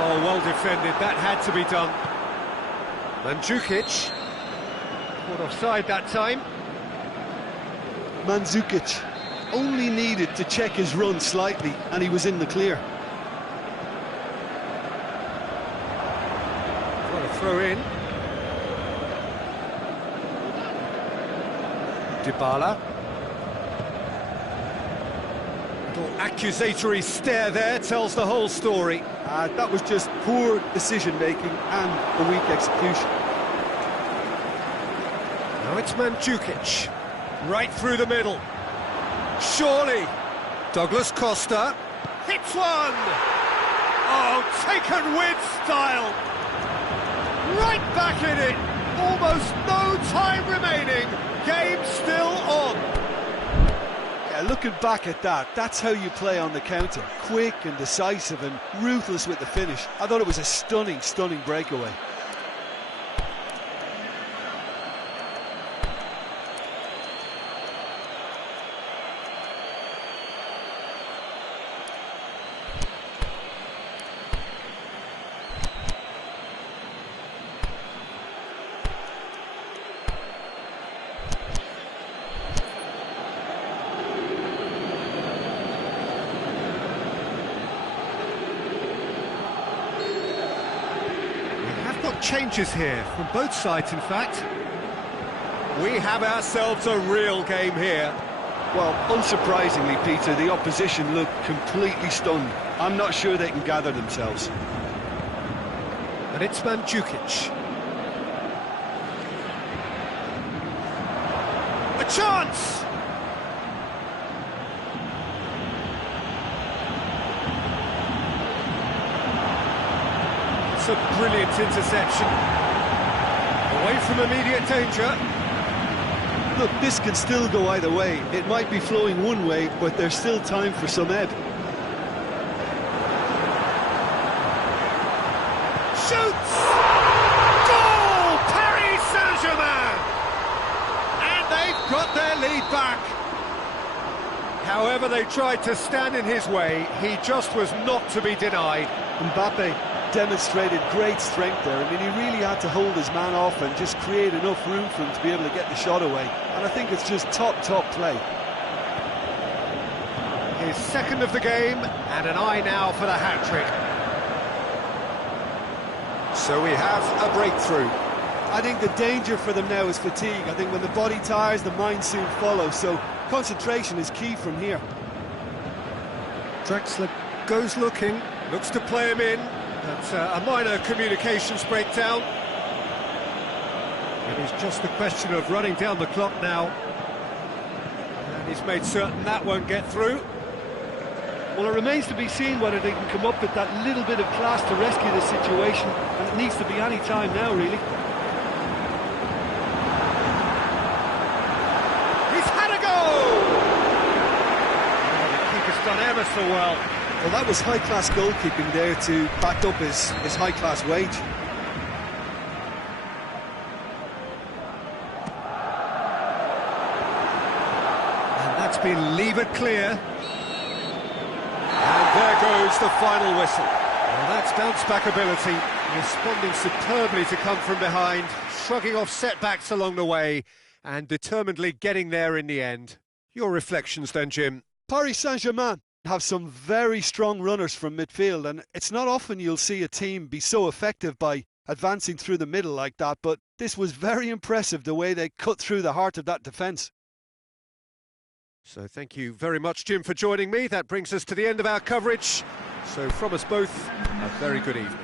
Oh, well defended. That had to be done. Mandzukic. Caught offside that time. Mandzukic only needed to check his run slightly, and he was in the clear. What a throw in. Dybala. Little accusatory stare there tells the whole story. That was just poor decision-making and a weak execution. Now it's Mandzukic. Right through the middle. Surely. Douglas Costa. Hits one! Oh, taken with style. Right back in it. Almost no time remaining. Game still on. Yeah, looking back at that, that's how you play on the counter. Quick and decisive and ruthless with the finish. I thought it was a stunning, stunning breakaway. Changes here from both sides, in fact. We have ourselves a real game here. Well, unsurprisingly, Peter, the opposition look completely stunned. I'm not sure they can gather themselves. And it's Mandzukic. A chance! A brilliant interception. Away from immediate danger. Look, this can still go either way. It might be flowing one way, but there's still time for some ebb. Shoots! Goal! Paris Saint-Germain! And they've got their lead back. However they tried to stand in his way, he just was not to be denied. Mbappe demonstrated great strength there. I mean, he really had to hold his man off and just create enough room for him to be able to get the shot away. And I think it's just top play. His second of the game, and an eye now for the hat-trick. So we have a breakthrough. I think the danger for them now is fatigue. I think when the body tires, the mind soon follows. So concentration is key from here. Draxler goes looking, looks to play him in. That's a minor communications breakdown. It is just a question of running down the clock now. And he's made certain that won't get through. Well, it remains to be seen whether they can come up with that little bit of class to rescue the situation. And it needs to be any time now, really. He's had a go! Oh, the keeper's done ever so well. Well, that was high-class goalkeeping there to back up his high-class wage. And that's been levered clear. And there goes the final whistle. Well, that's bounce-back ability, responding superbly to come from behind, shrugging off setbacks along the way, and determinedly getting there in the end. Your reflections then, Jim? Paris Saint-Germain have some very strong runners from midfield, and it's not often you'll see a team be so effective by advancing through the middle like that, but this was very impressive the way they cut through the heart of that defence. So thank you very much, Jim, for joining me. That brings us to the end of our coverage. So from us both, a very good evening.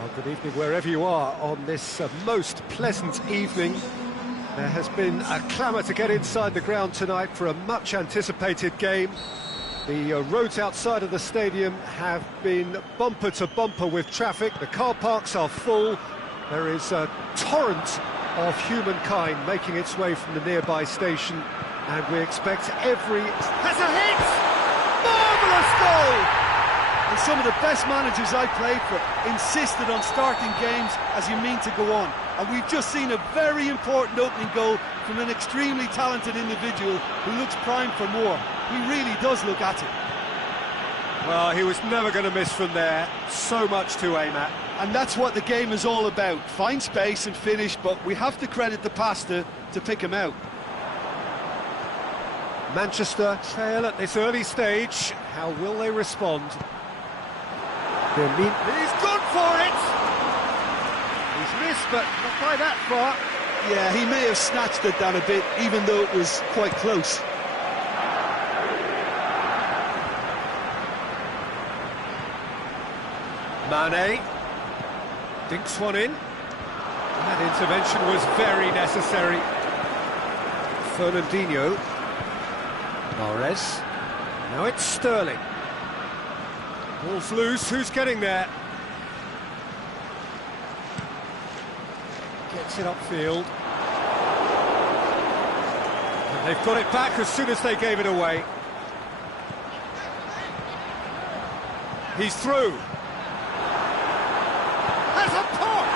Well, good evening wherever you are on this most pleasant evening. There has been a clamour to get inside the ground tonight for a much anticipated game. The roads outside of the stadium have been bumper to bumper with traffic. The car parks are full. There is a torrent of humankind making its way from the nearby station, and we expect every... Has a hit! Marvellous goal! And some of the best managers I played for insisted on starting games as you mean to go on. And we've just seen a very important opening goal from an extremely talented individual who looks primed for more. He really does look at it. Well, he was never going to miss from there. So much to aim at. And that's what the game is all about. Find space and finish, but we have to credit the passer to pick him out. Manchester trail at this early stage. How will they respond? He's gone for it! He's missed, but not by that far. Yeah, he may have snatched it down a bit, even though it was quite close. Mane dinks one in. That intervention was very necessary. Fernandinho. Mahrez. Now it's Sterling. Ball's loose, who's getting there? Gets it upfield. And they've got it back as soon as they gave it away. He's through. Has a pop!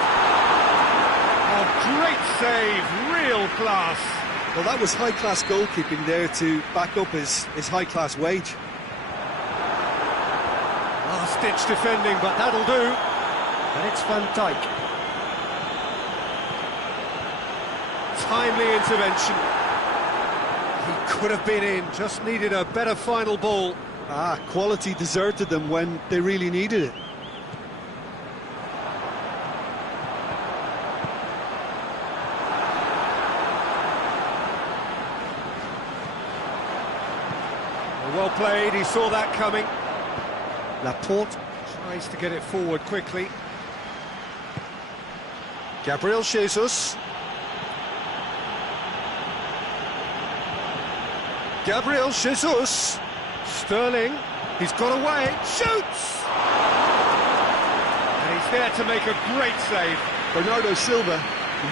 Oh, great save, real class. Well, that was high-class goalkeeping there to back up his high-class wage. Last-ditch defending, but that'll do. And it's Van Dijk. Timely intervention. He could have been in, just needed a better final ball. Quality deserted them when they really needed it. Well played, he saw that coming. Laporte tries to get it forward quickly. Gabriel Jesus. Gabriel Jesus. Sterling, he's got away, shoots! And he's there to make a great save. Bernardo Silva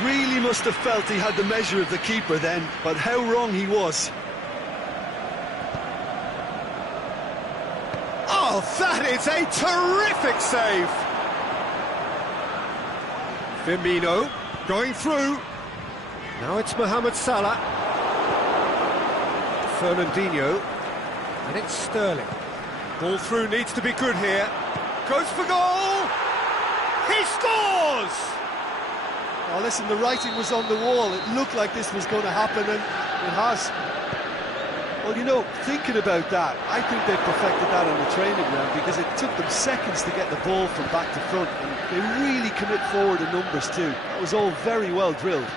really must have felt he had the measure of the keeper then, but how wrong he was. Oh, that is a terrific save! Firmino going through. Now it's Mohamed Salah. Fernandinho. And it's Sterling. Ball through needs to be good here. Goes for goal! He scores! Oh, listen, the writing was on the wall. It looked like this was going to happen, and it has. Well, you know, thinking about that, I think they perfected that on the training ground because it took them seconds to get the ball from back to front, and they really commit forward in numbers too. That was all very well drilled.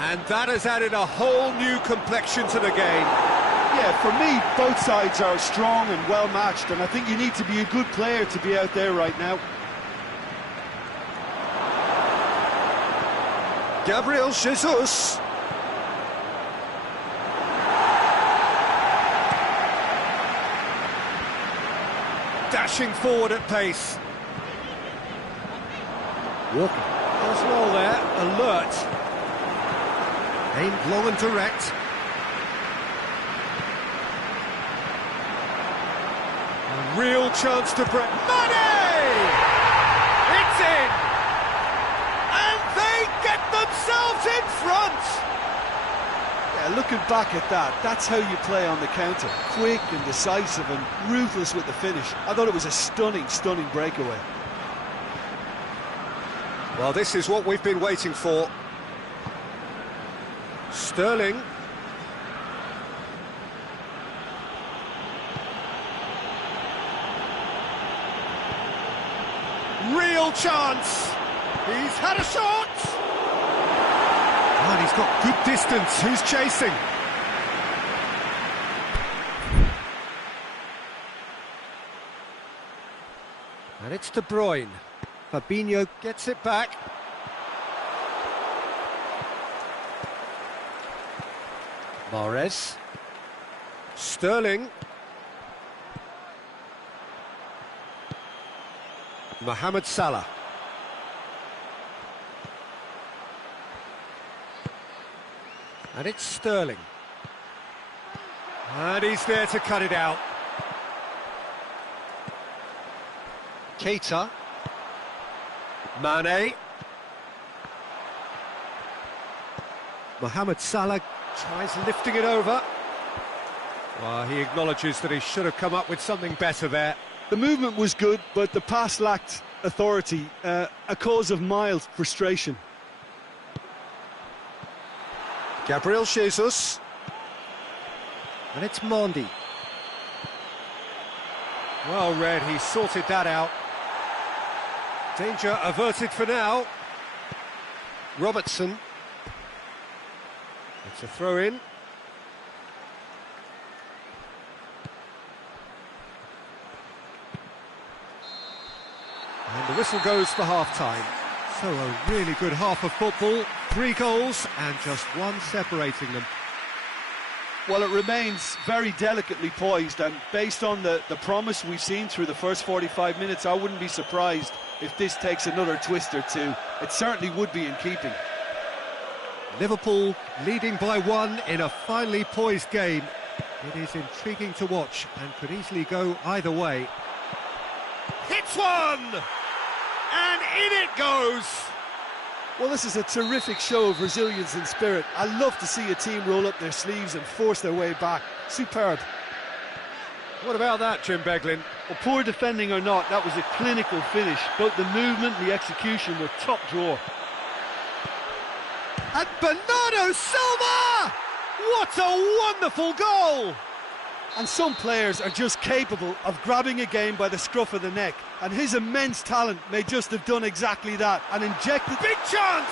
And that has added a whole new complexion to the game. Yeah, for me, both sides are strong and well matched, and I think you need to be a good player to be out there right now. Gabriel Jesus. Dashing forward at pace. Walker does well there, alert. Aimed long and direct. A real chance to break. Mane! It's in! And they get themselves in front! Yeah, looking back at that, that's how you play on the counter. Quick and decisive and ruthless with the finish. I thought it was a stunning, stunning breakaway. Well, this is what we've been waiting for. Sterling. Real chance. He's had a shot. Oh, and he's got good distance. Who's chasing? And it's De Bruyne. Fabinho gets it back. Mahrez. Sterling. Mohamed Salah. And it's Sterling. And he's there to cut it out. Keita. Mane. Mohamed Salah tries lifting it over. Well, he acknowledges that he should have come up with something better there. The movement was good, but the pass lacked authority, a cause of mild frustration. Gabriel Jesus. And it's Mendy. Well read, he sorted that out. Danger averted for now. Robertson. It's a throw-in. And the whistle goes for half-time. So a really good half of football. 3 goals and just one separating them. Well, it remains very delicately poised, and based on the promise we've seen through the first 45 minutes, I wouldn't be surprised if this takes another twist or two. It certainly would be in keeping. Liverpool leading by 1 in a finely poised game. It is intriguing to watch and could easily go either way. Hits one! And in it goes! Well, this is a terrific show of resilience and spirit. I love to see a team roll up their sleeves and force their way back. Superb. What about that, Jim Beglin? Well, poor defending or not, that was a clinical finish. Both the movement and the execution were top drawer. And Bernardo Silva! What a wonderful goal! And some players are just capable of grabbing a game by the scruff of the neck, and his immense talent may just have done exactly that and injected... Big chance!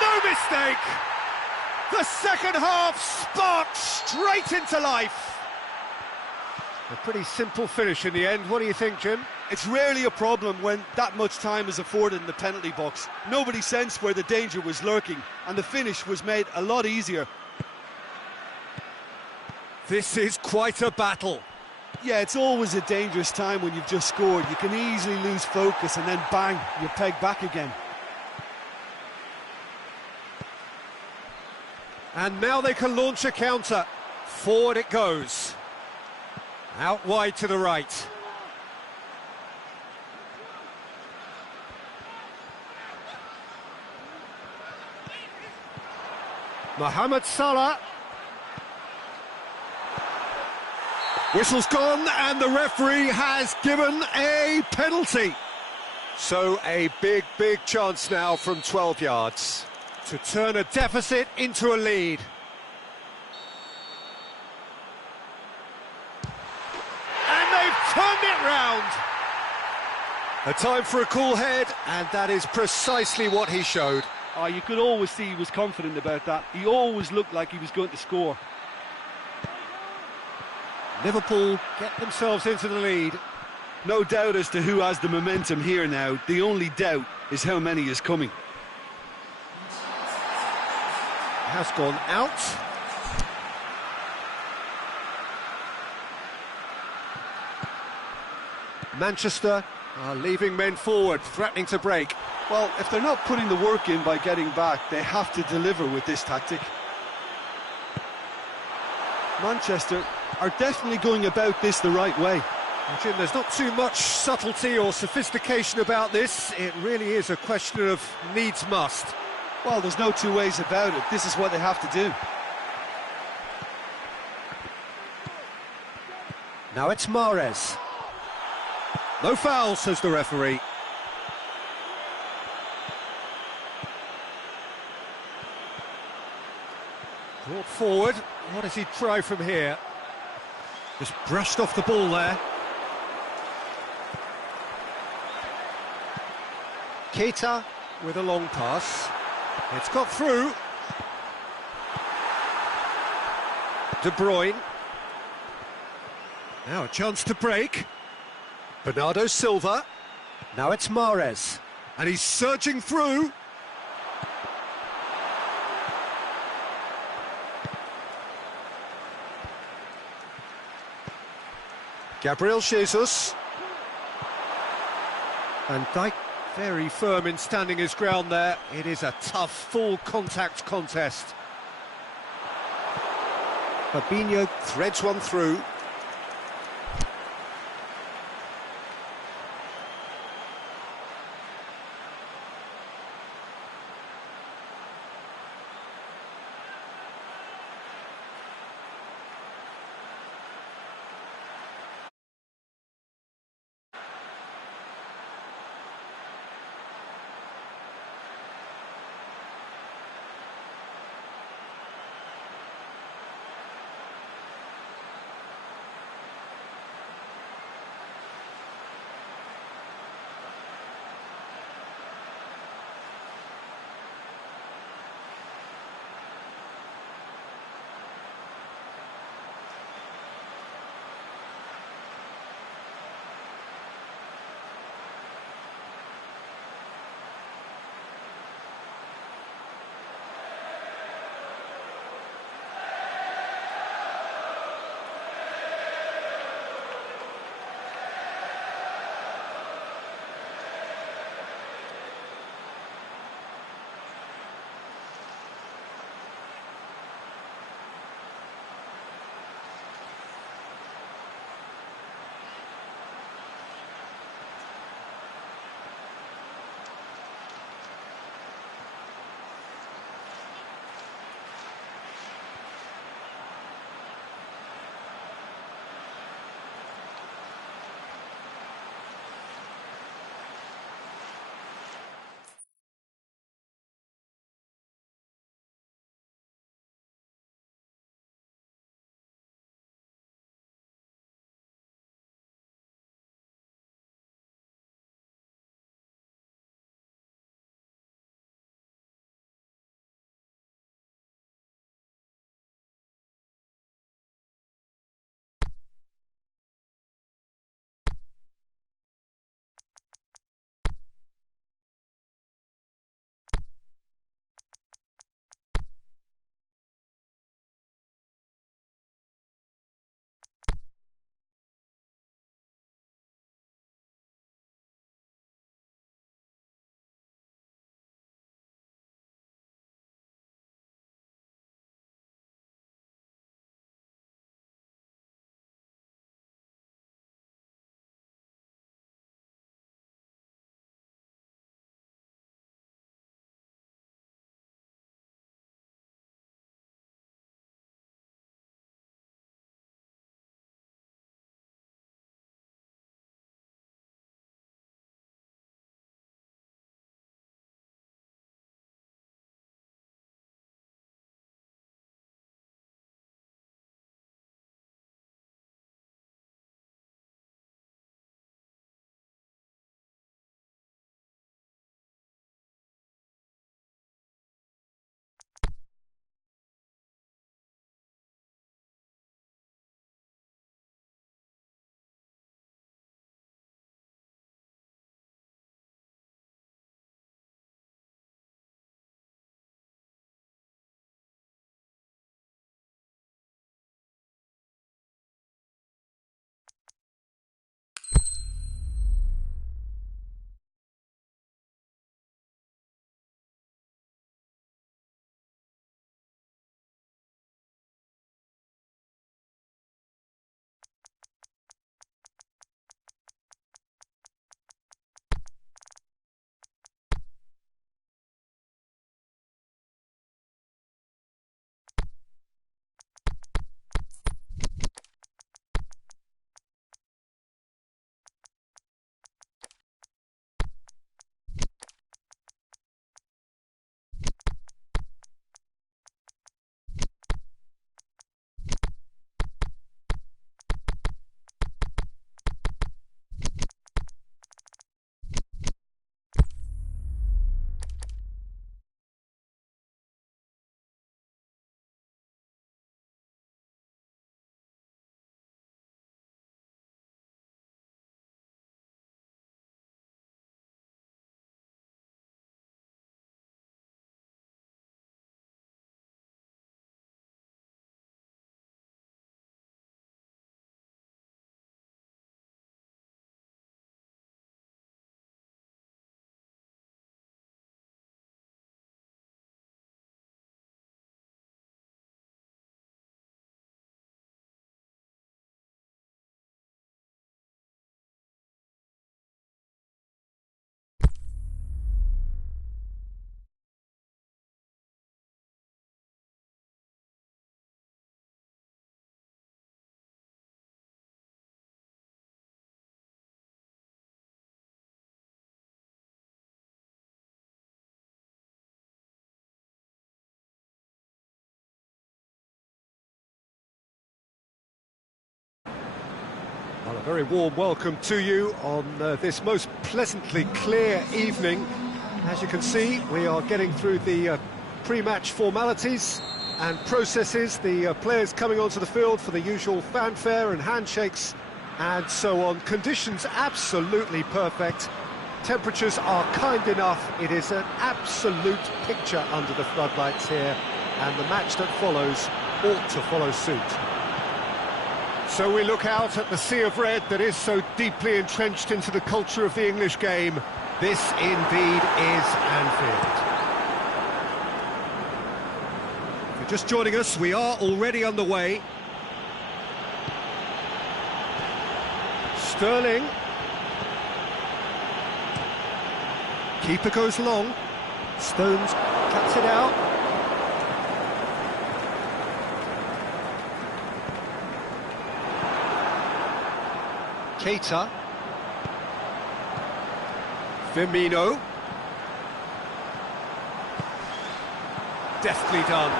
No mistake! The second half sparked straight into life. A pretty simple finish in the end. What do you think, Jim? It's rarely a problem when that much time is afforded in the penalty box. Nobody sensed where the danger was lurking, and the finish was made a lot easier. This is quite a battle. Yeah, it's always a dangerous time when you've just scored. You can easily lose focus and then bang, you're pegged back again. And now they can launch a counter. Forward it goes. Out wide to the right. Mohamed Salah. Whistle's gone and the referee has given a penalty. So a big chance now from 12 yards to turn a deficit into a lead. And they've turned it round. A time for a cool head, and that is precisely what he showed. Oh, you could always see he was confident about that. He always looked like he was going to score. Liverpool get themselves into the lead. No doubt as to who has the momentum here now. The only doubt is how many is coming. Has gone out. Manchester are leaving men forward, threatening to break. Well, if they're not putting the work in by getting back, they have to deliver with this tactic. Manchester are definitely going about this the right way. Well, Jim, there's not too much subtlety or sophistication about this. It really is a question of needs must. Well, there's no two ways about it. This is what they have to do. Now it's Mahrez. No foul, says the referee. Brought forward. What does he try from here? Just brushed off the ball there. Keita with a long pass. It's got through. De Bruyne. Now a chance to break. Bernardo Silva. Now it's Mahrez. And he's surging through. Gabriel Jesus. And Dijk very firm in standing his ground there. It is a tough, full contact contest. Fabinho threads one through. very warm welcome to you on this most pleasantly clear evening. As you can see, we are getting through the pre-match formalities and processes, the players coming onto the field for the usual fanfare and handshakes and so on. Conditions absolutely perfect. Temperatures are kind enough. It is an absolute picture under the floodlights here, and the match that follows ought to follow suit. So we look out at the sea of red that is so deeply entrenched into the culture of the English game. This indeed is Anfield. If you're just joining us, we are already underway. Sterling. Keeper goes long. Stones cuts it out. Keita. Firmino. Deftly done.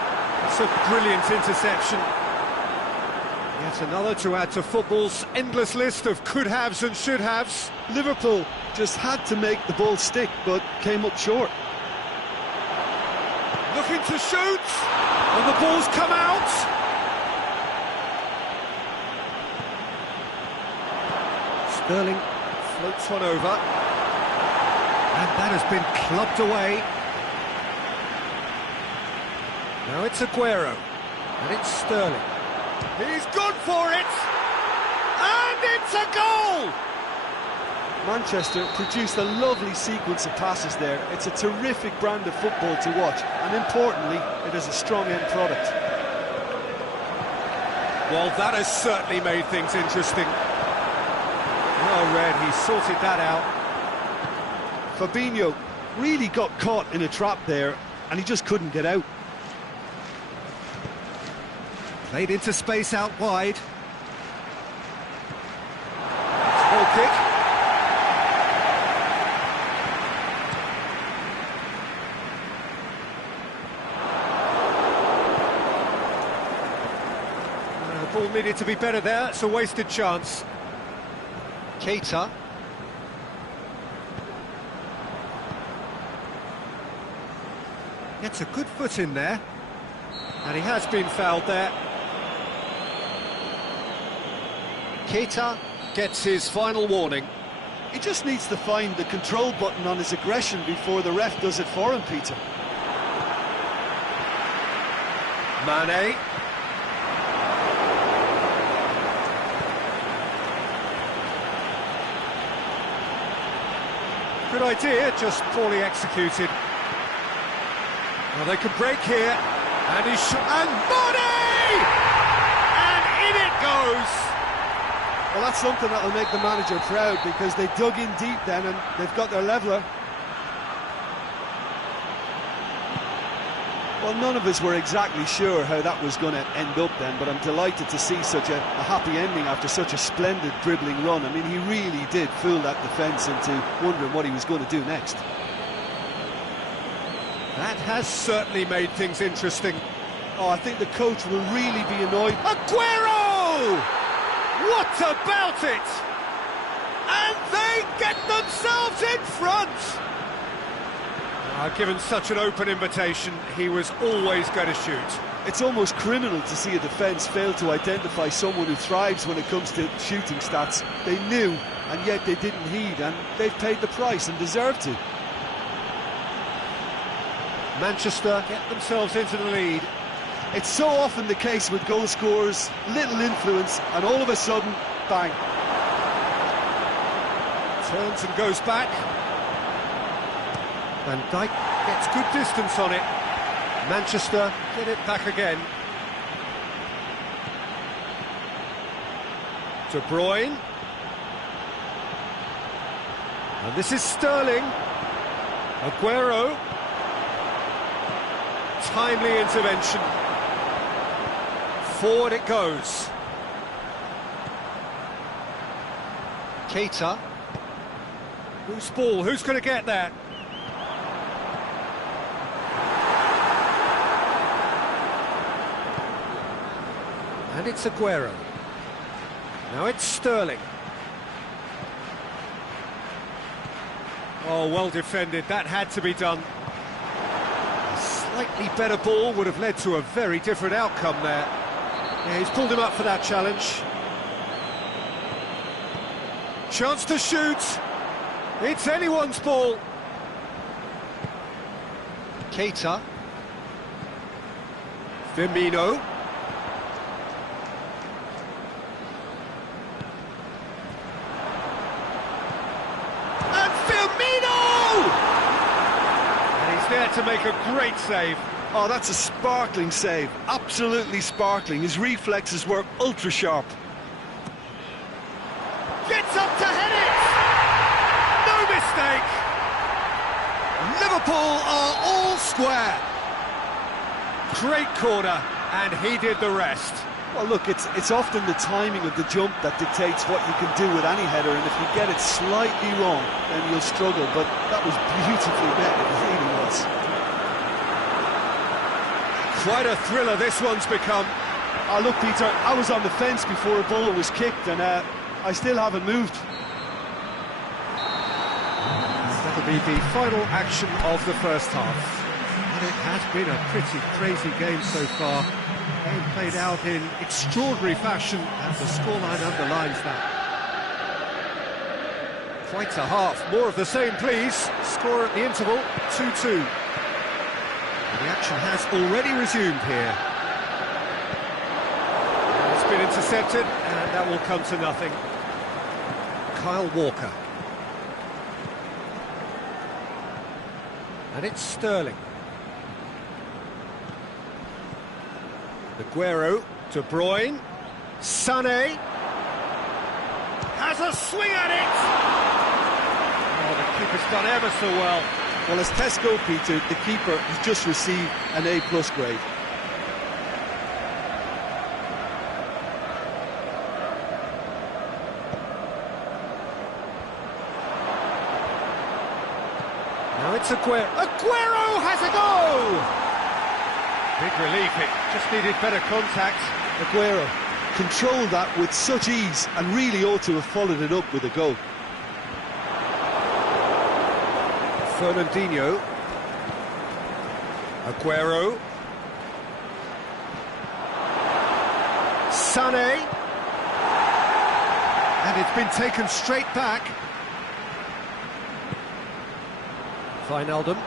It's a brilliant interception. Yet another to add to football's endless list of could-haves and should-haves. Liverpool just had to make the ball stick, but came up short. Looking to shoot, and the ball's come out. Sterling floats one over, and that has been clubbed away. Now it's Aguero, and it's Sterling. He's gone for it, and it's a goal! Manchester produced a lovely sequence of passes there. It's a terrific brand of football to watch, and importantly, it is a strong end product. Well, that has certainly made things interesting. Well read, he sorted that out. Fabinho really got caught in a trap there, and he just couldn't get out. Played into space out wide. Ball kick. The ball needed to be better there. It's a wasted chance. Keita. Gets a good foot in there. And he has been fouled there. Keita gets his final warning. He just needs to find the control button on his aggression before the ref does it for him, Peter. Mane. Good idea, just poorly executed. Well, they could break here, and and Mane! And in it goes! Well, that's something that'll make the manager proud, because they dug in deep then and they've got their leveller. Well, none of us were exactly sure how that was going to end up then, but I'm delighted to see such a happy ending after such a splendid dribbling run. I mean, he really did fool that defence into wondering what he was going to do next. That has certainly made things interesting. Oh, I think the coach will really be annoyed. Aguero! What about it? And they get themselves in front! Given such an open invitation, he was always going to shoot. It's almost criminal to see a defence fail to identify someone who thrives when it comes to shooting stats. They knew, and yet they didn't heed, and they've paid the price and deserve to. Manchester get themselves into the lead. It's so often the case with goal scorers, little influence, and all of a sudden, bang. Turns and goes back. Van Dijk gets good distance on it. Manchester get it back again. De Bruyne. And this is Sterling. Aguero. Timely intervention. Forward it goes. Keita. Whose ball? Who's going to get that? And it's Aguero. Now it's Sterling. Oh, well defended, that had to be done. A slightly better ball would have led to a very different outcome there. Yeah, he's pulled him up for that challenge. Chance to shoot. It's anyone's ball. Keita. Firmino. And Firmino! And he's there to make a great save. Oh, that's a sparkling save. Absolutely sparkling. His reflexes were ultra sharp. Gets up to head it! No mistake! Liverpool are all square. Great corner, and he did the rest. Well, look, it's often the timing of the jump that dictates what you can do with any header, and if you get it slightly wrong, then you'll struggle, but that was beautifully met, it really was. Quite a thriller this one's become. Oh, look, Peter, I was on the fence before a ball was kicked, and I still haven't moved. That'll be the final action of the first half. And it has been a pretty crazy game so far. Game played out in extraordinary fashion, and the scoreline underlines that. Quite a half. More of the same, please. Score at the interval, 2-2. The action has already resumed here. It's been intercepted, and that will come to nothing. Kyle Walker. And it's Sterling. Aguero, De Bruyne, Sané, has a swing at it! Oh, the keeper's done ever so well. Well, as Tesco, Peter, the keeper has just received an A+ grade. Now it's Aguero. Aguero has a go! Big relief, it just needed better contact. Aguero controlled that with such ease and really ought to have followed it up with a goal. Fernandinho. Aguero. Sané. And it's been taken straight back. Wijnaldum.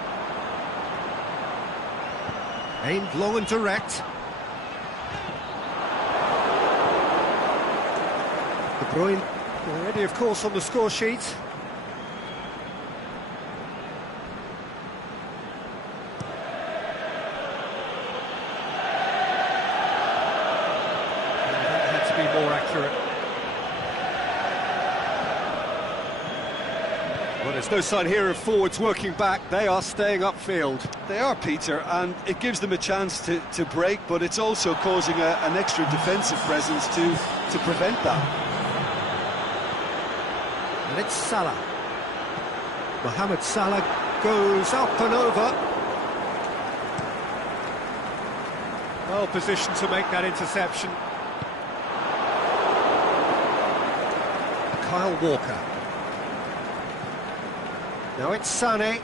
Aimed long and direct. De Bruyne already, of course, on the score sheet. That had to be more accurate. Well, there's no sign here of forwards working back. They are staying upfield. They are, Peter, and it gives them a chance to break, but it's also causing an extra defensive presence to prevent that. And it's Salah. Mohamed Salah goes up and over. Well positioned to make that interception. Kyle Walker. Now it's Sané.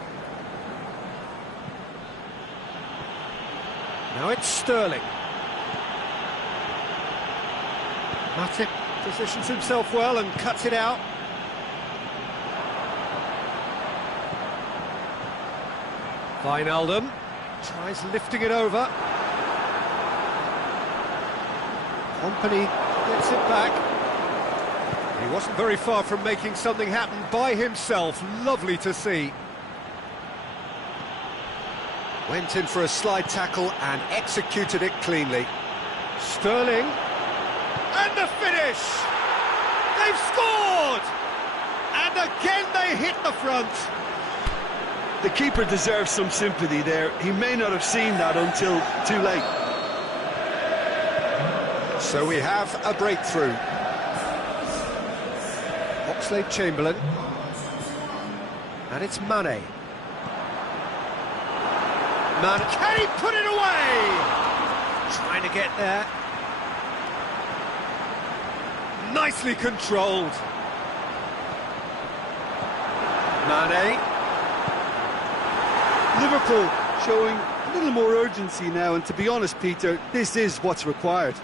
Now it's Sterling. Matip positions himself well and cuts it out. Wijnaldum tries lifting it over. Company gets it back. He wasn't very far from making something happen by himself. Lovely to see. Went in for a slide tackle and executed it cleanly. Sterling. And the finish! They've scored! And again they hit the front. The keeper deserves some sympathy there. He may not have seen that until too late. So we have a breakthrough. Oxlade-Chamberlain. And it's Mane. Can he put it away? Trying to get there. Nicely controlled. Mane. Liverpool showing a little more urgency now, and to be honest, Peter, this is what's required.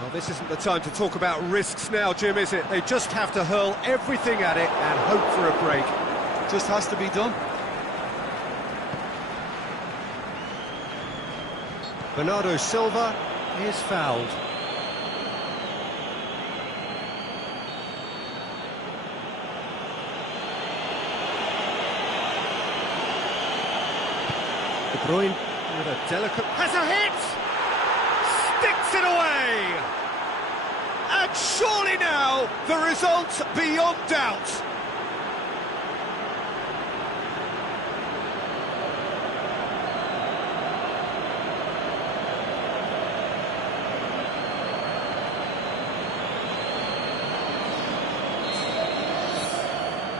Well, this isn't the time to talk about risks now, Jim, is it? They just have to hurl everything at it and hope for a break. Just has to be done. Bernardo Silva is fouled. De Bruyne with a delicate... has a hit! Sticks it away! And surely now, the result beyond doubt.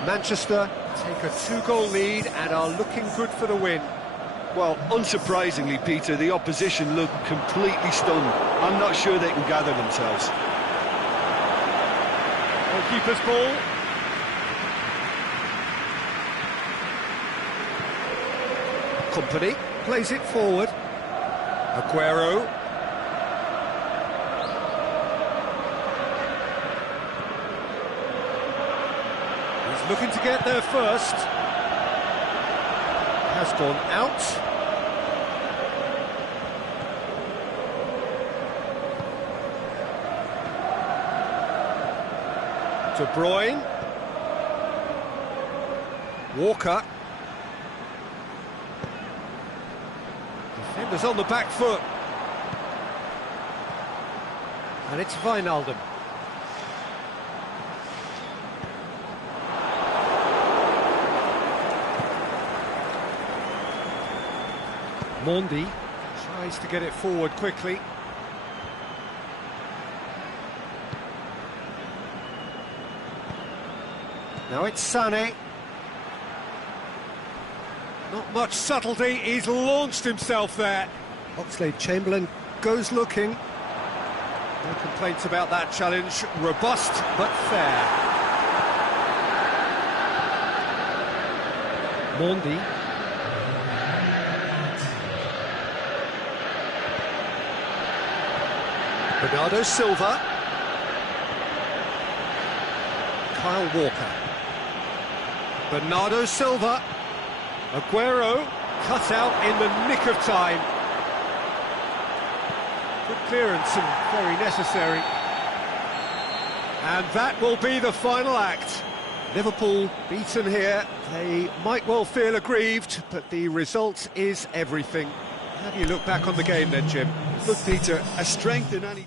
Manchester take a 2-goal lead and are looking good for the win. Well, unsurprisingly, Peter, the opposition look completely stunned. I'm not sure they can gather themselves. Goalkeeper's ball. Company plays it forward. Aguero. He's looking to get there first. Has gone out. De Bruyne. Walker. Defenders on the back foot. And it's Wijnaldum. Mondi tries to get it forward quickly. Now it's Sané. Not much subtlety, he's launched himself there. Oxlade-Chamberlain goes looking. No complaints about that challenge. Robust but fair. Mondi. Bernardo Silva. Kyle Walker. Bernardo Silva. Aguero cut out in the nick of time. Good clearance and very necessary. And that will be the final act. Liverpool beaten here. They might well feel aggrieved, but the result is everything. How do you look back on the game then, Jim? Look, Peter, a strength in any...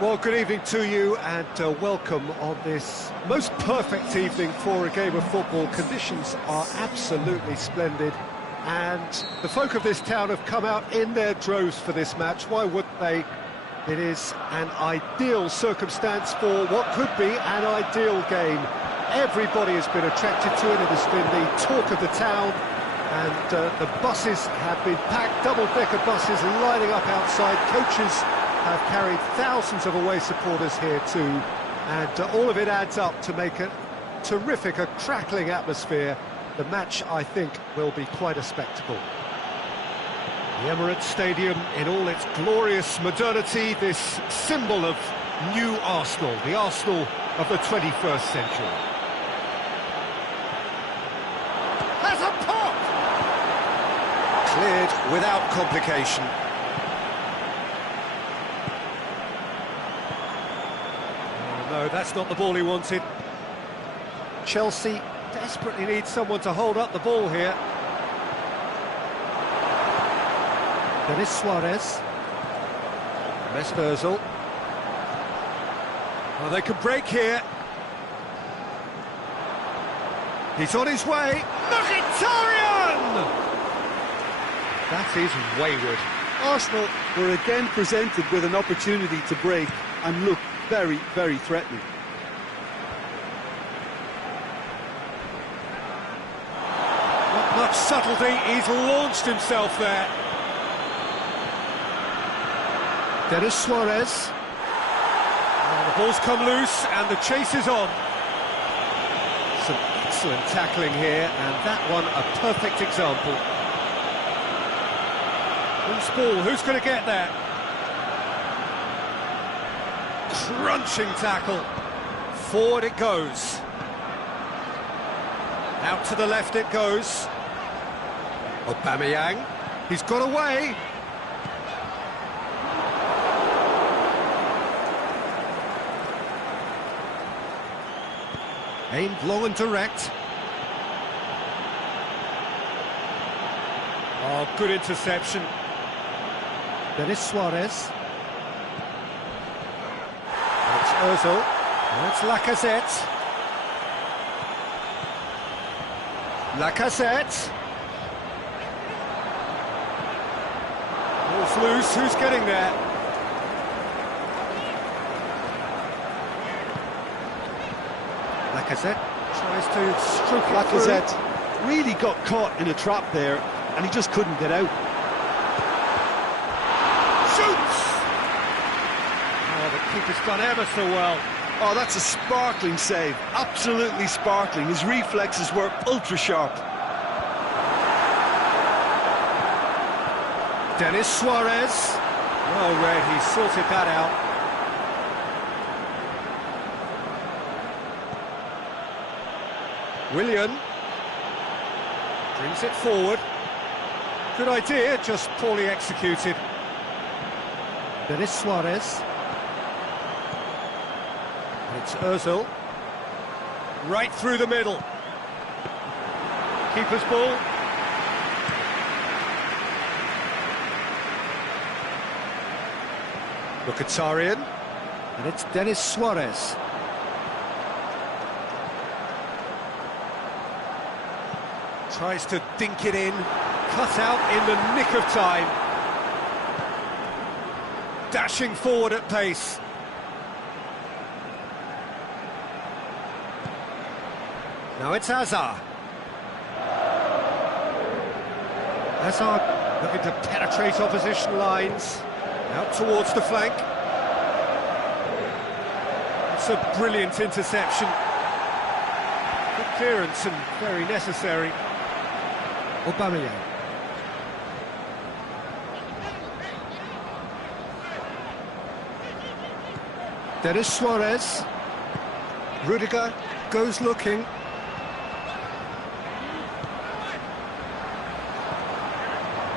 Well, good evening to you and welcome on this most perfect evening for a game of football. Conditions are absolutely splendid and the folk of this town have come out in their droves for this match. Why wouldn't they? It is an ideal circumstance for what could be an ideal game. Everybody has been attracted to it. It has been the talk of the town, and the buses have been packed, double-decker buses lining up outside. Coaches have carried thousands of away supporters here too, and all of it adds up to make a terrific, a crackling atmosphere. The match, I think, will be quite a spectacle. The Emirates Stadium in all its glorious modernity, this symbol of new Arsenal, the Arsenal of the 21st century. Has a pop! Cleared without complication. Oh, no, that's not the ball he wanted. Chelsea desperately needs someone to hold up the ball here. Denis Suarez. Mesut Ozil. Oh, they could break here. He's on his way. Mkhitaryan! That is wayward. Arsenal were again presented with an opportunity to break and look very, very threatening. Not much subtlety, he's launched himself there. Denis Suarez. Oh, the ball's come loose and the chase is on. Some excellent tackling here, and that one a perfect example. Loose ball, who's going to get that? Crunching tackle. Forward it goes. Out to the left it goes. Aubameyang. He's got away. Aimed long and direct. Oh, good interception. Denis Suarez. That's Ozil. That's Lacazette. Lacazette. Ball's loose, who's getting there? Lacazette tries to stroke it Lacazette through. really got caught in a trap there, and he just couldn't get out. Shoots! Oh, the keeper's done ever so well. Oh, that's a sparkling save, absolutely sparkling. His reflexes were ultra sharp. Denis Suarez. Well read, he sorted that out. Willian brings it forward. Good idea, just poorly executed. Denis Suarez. It's Ozil. Right through the middle. Keeper's ball. Mkhitaryan. And it's Denis Suarez. Tries to dink it in, cut out in the nick of time. Dashing forward at pace. Now it's Hazard. Hazard looking to penetrate opposition lines. Out towards the flank. It's a brilliant interception. Good clearance and very necessary. Aubameyang. Denis Suarez. Rudiger goes looking.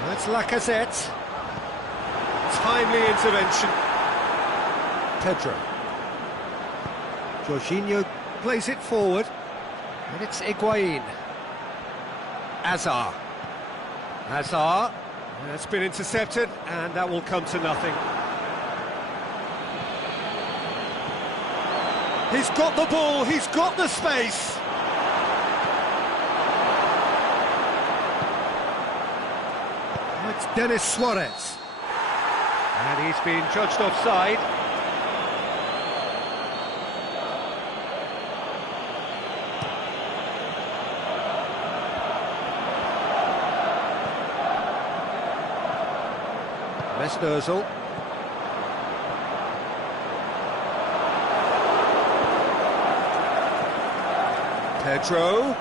That's Lacazette. Timely intervention. Pedro. Jorginho plays it forward. And it's Higuain. Hazard. Hazard. That's been intercepted, and that will come to nothing. He's got the ball, he's got the space. It's Denis Suarez. And he's been judged offside. Mesut Ozil. Pedro.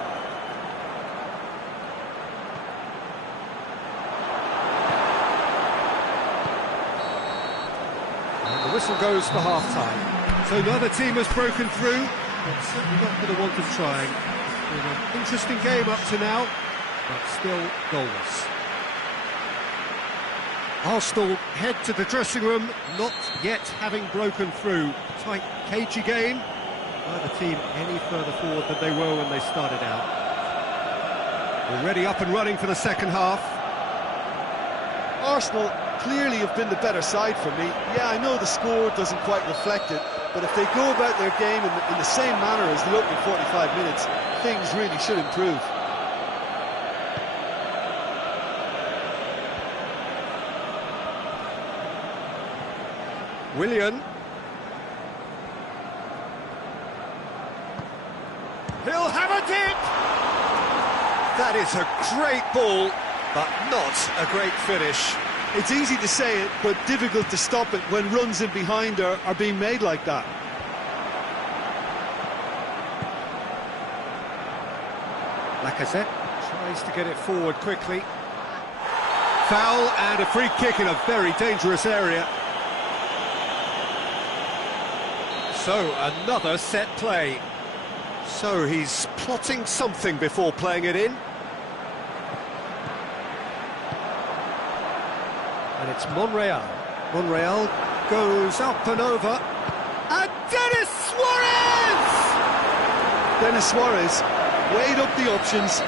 And the whistle goes for half-time. So neither team has broken through, but certainly not for the want of trying. Been an interesting game up to now, but still goalless. Arsenal head to the dressing room, not yet having broken through. Tight, cagey game. Neither team any further forward than they were when they started out. Already up and running for the second half. Arsenal clearly have been the better side for me. Yeah, I know the score doesn't quite reflect it, but if they go about their game in the same manner as the opening 45 minutes, things really should improve. Willian. He'll have a dip! That is a great ball, but not a great finish. It's easy to say it, but difficult to stop it when runs in behind are being made like that. Lacazette tries to get it forward quickly. Foul and a free kick in a very dangerous area. So, another set play. So, he's plotting something before playing it in. And it's Monreal. Monreal goes up and over. And Denis Suarez! Denis Suarez weighed up the options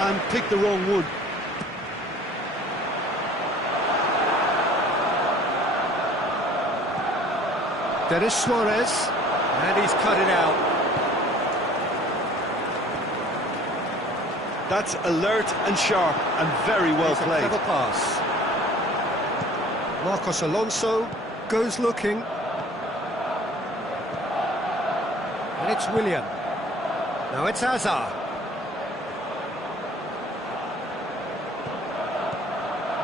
and picked the wrong one. Denis Suarez, and he's cut it out. That's alert and sharp and very well played. A clever pass. Marcos Alonso goes looking. And it's Willian. Now it's Hazard.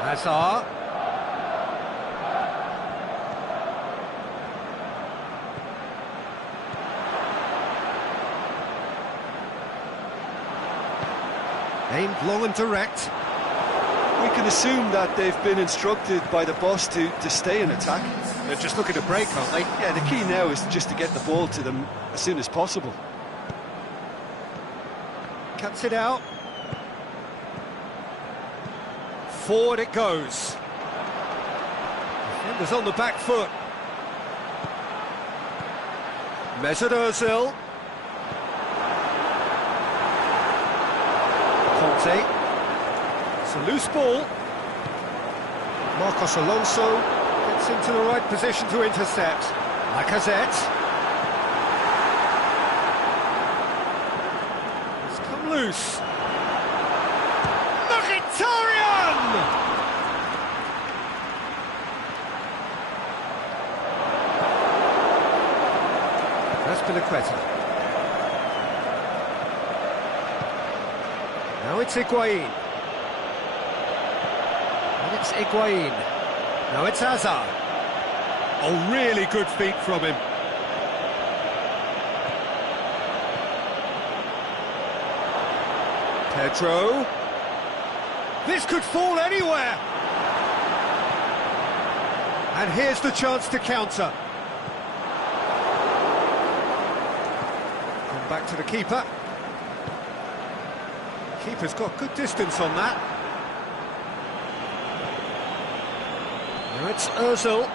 Hazard. Aimed long and direct. We can assume that they've been instructed by the boss to stay in attack. They're just looking to break, aren't they? Yeah, the key now is just to get the ball to them as soon as possible. Cuts it out. Forward it goes. Defenders on the back foot. Mesut Ozil. Conte. It's a loose ball. Marcos Alonso gets into the right position to intercept. Lacazette. It's come loose. Mkhitaryan! Azpilicueta. Now it's Higuain. And it's Higuain. Now it's Hazard. Oh, really good feet from him. Pedro. This could fall anywhere. And here's the chance to counter. Come back to the keeper. Keeper's got good distance on that. Now it's Ozil.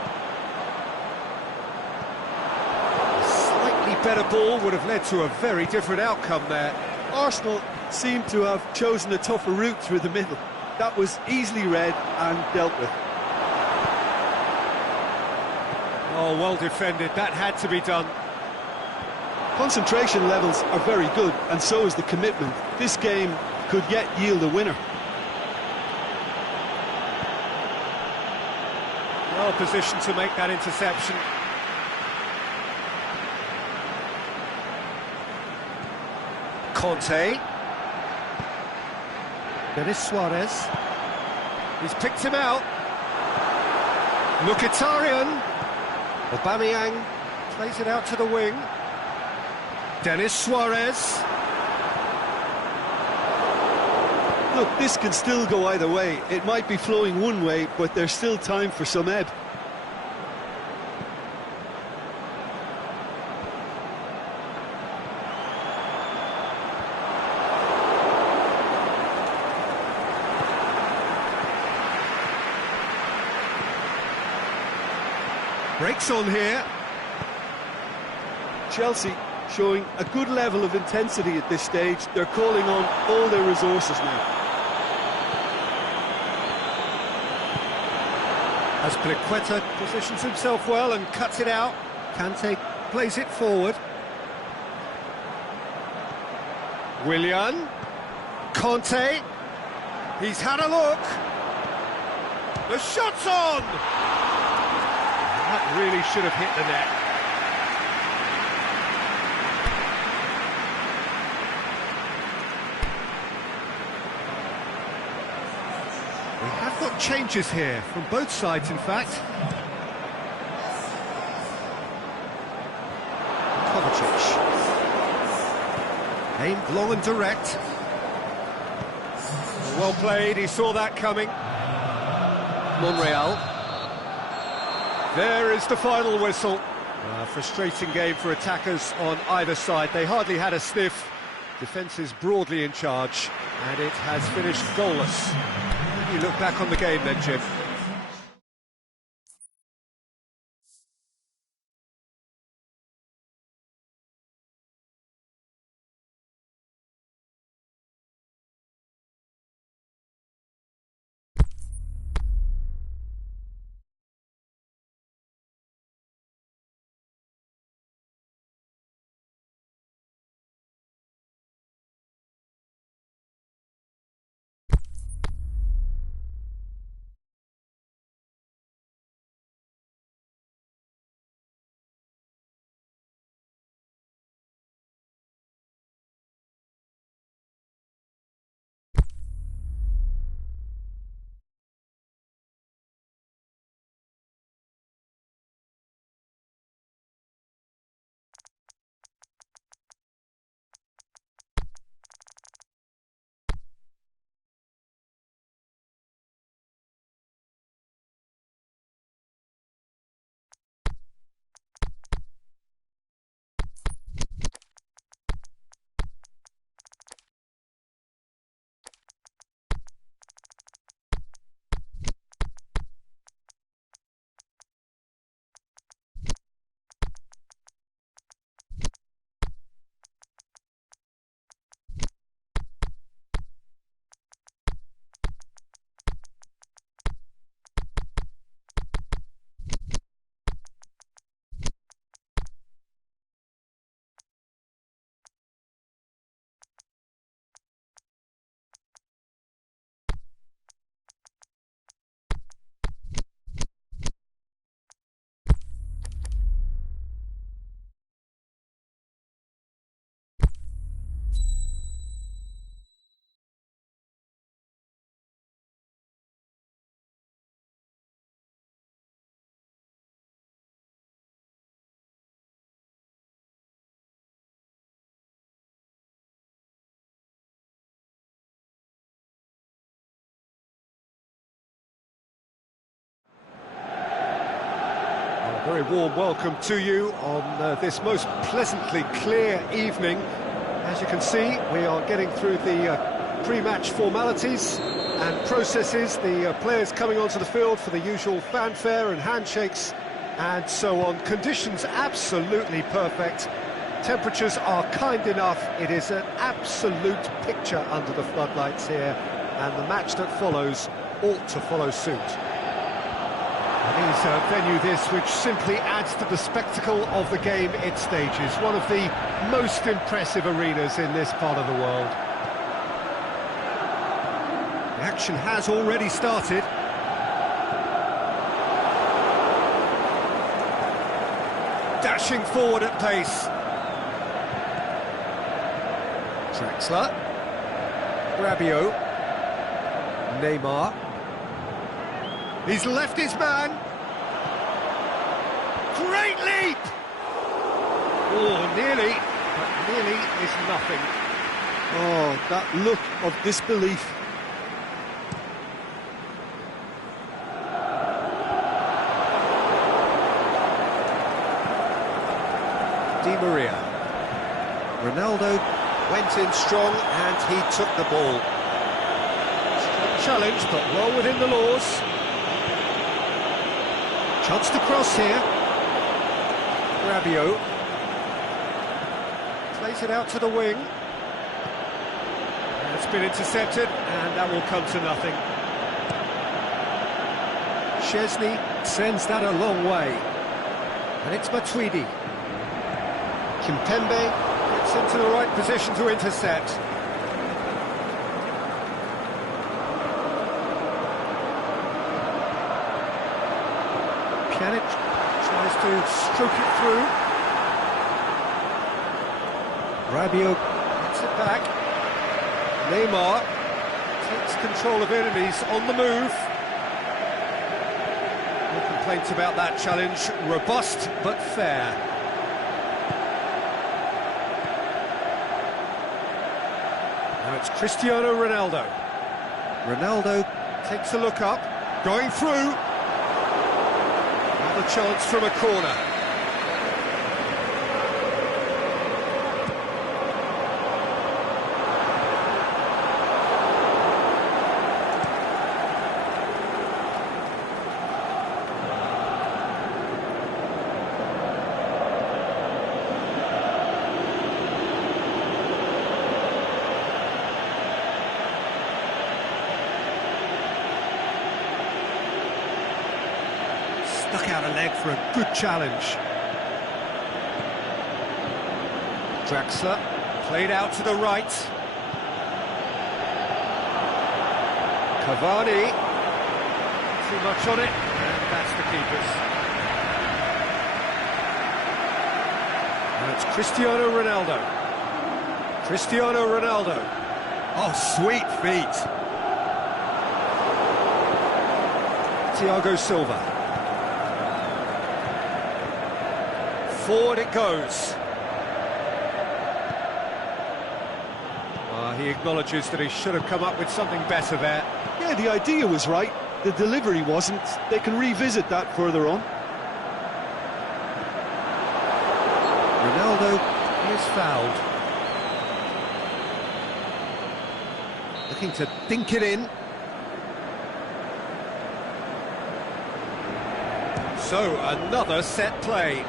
A slightly better ball would have led to a very different outcome there. Arsenal seem to have chosen a tougher route through the middle. That was easily read and dealt with. Oh, well defended. That had to be done. Concentration levels are very good, and so is the commitment. This game could yet yield a winner. Well positioned to make that interception. Conte. Denis Suarez. He's picked him out. Mkhitaryan. Aubameyang plays it out to the wing. Denis Suarez. Look, this can still go either way. It might be flowing one way, but there's still time for some ebb. Breaks on here. Chelsea showing a good level of intensity at this stage. They're calling on all their resources now. Azpilicueta positions himself well and cuts it out. Kante plays it forward. Willian. Conte. He's had a look. The shot's on! That really should have hit the net. We have got changes here, from both sides in fact. Kovacic. Aimed long and direct. Well played, he saw that coming. Monreal. There is the final whistle. A frustrating game for attackers on either side. They hardly had a sniff. Defence is broadly in charge, and it has finished goalless. You look back on the game then, Jim. Very warm welcome to you on this most pleasantly clear evening. As you can see, we are getting through the pre-match formalities and processes, the players coming onto the field for the usual fanfare and handshakes and so on. Conditions absolutely perfect. Temperatures are kind enough. It is an absolute picture under the floodlights here, and the match that follows ought to follow suit. Is a venue this which simply adds to the spectacle of the game it stages. One of the most impressive arenas in this part of the world. The action has already started. Dashing forward at pace. Draxler. Rabiot. Neymar. He's left his man. Great leap! Oh, nearly, but nearly is nothing. Oh, that look of disbelief. Di Maria. Ronaldo went in strong and he took the ball. Strong challenge, but well within the laws. Chance to cross here. Rabiot. Plays it out to the wing. And it's been intercepted, and that will come to nothing. Szczesny sends that a long way. And it's Matuidi. Kimpembe gets into the right position to intercept. Pjanic tries to stroke it through. Rabiot gets it back. Neymar takes control of it and he's on the move. No complaints about that challenge. Robust but fair. Now it's Cristiano Ronaldo. Ronaldo takes a look up, going through. Another chance from a corner. Stuck out a leg for a good challenge. Draxler played out to the right. Cavani, too much on it, and that's the keeper's. And it's Cristiano Ronaldo. Cristiano Ronaldo. Oh, sweet feet. Thiago Silva. Forward it goes. He acknowledges that he should have come up with something better there. Yeah, the idea was right, the delivery wasn't. They can revisit that further on. Ronaldo is fouled. Looking to dink it in. So, another set play.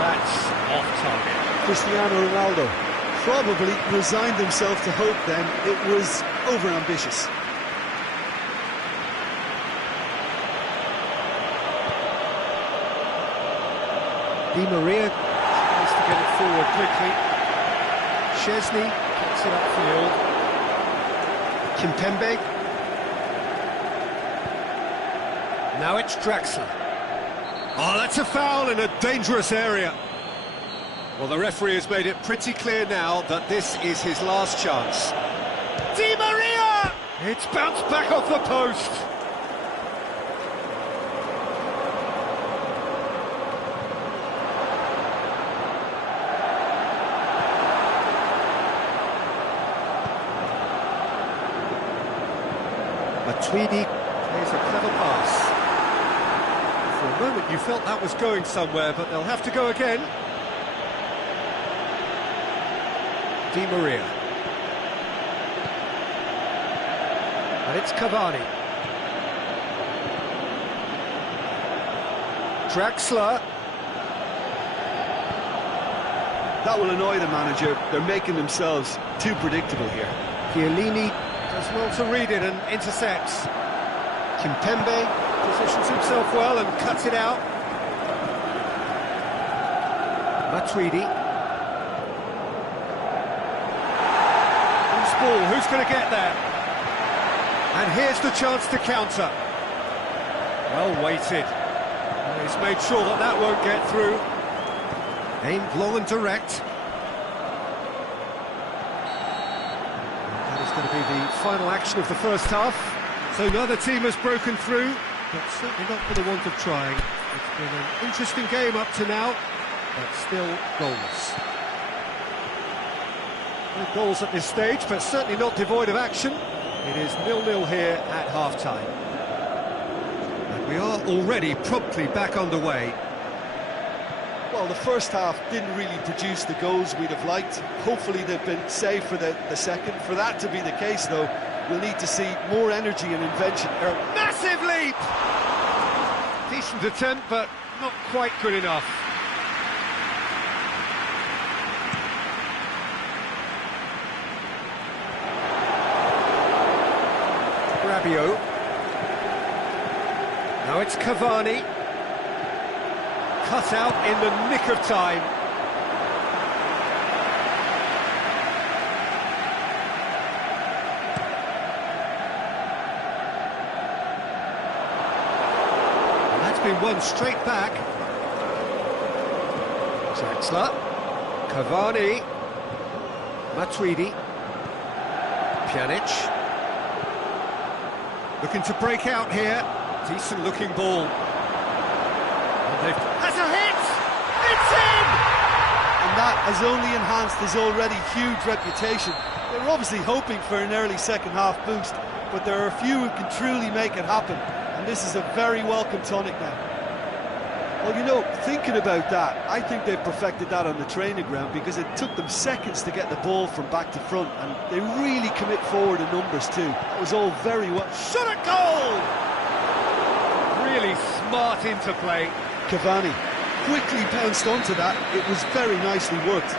That's off target. Cristiano Ronaldo probably resigned himself to hope then. It was over-ambitious. Di Maria tries to get it forward quickly. Szczesny gets it upfield. Kimpembe. Now it's Draxler. Oh, that's a foul in a dangerous area. Well, the referee has made it pretty clear now that this is his last chance. Di Maria! It's bounced back off the post. Matuidi plays a clever pass. For a moment you felt that was going somewhere, but they'll have to go again. Di Maria. And it's Cavani. Draxler. That will annoy the manager. They're making themselves too predictable here. Chiellini does well to read it and intercepts. Kimpembe positions himself well and cuts it out. Matuidi. Loose ball, who's going to get there? And here's the chance to counter. Well weighted. He's made sure that that won't get through. Aimed long and direct. That is going to be the final action of the first half. So neither team has broken through, but certainly not for the want of trying. It's been an interesting game up to now, but still goalless. No goals at this stage, but certainly not devoid of action. It is 0-0 here at half-time. And we are already promptly back underway. Well, the first half didn't really produce the goals we'd have liked. Hopefully they've been saved for the second. For that to be the case, though, we'll need to see more energy and invention. Massive leap! Decent attempt, but not quite good enough. Rabiot. Now it's Cavani. Cut out in the nick of time. And that's been won straight back. Draxler. Cavani. Matuidi. Pjanic. Looking to break out here. Decent looking ball. Has a hit! It's in! And that has only enhanced his already huge reputation. They were obviously hoping for an early second-half boost, but there are a few who can truly make it happen, and this is a very welcome tonic now. Well, you know, thinking about that, I think they've perfected that on the training ground because it took them seconds to get the ball from back to front, and they really commit forward in numbers too. That was all very well. Shot at goal! Really smart interplay. Cavani quickly bounced onto that. It was very nicely worked.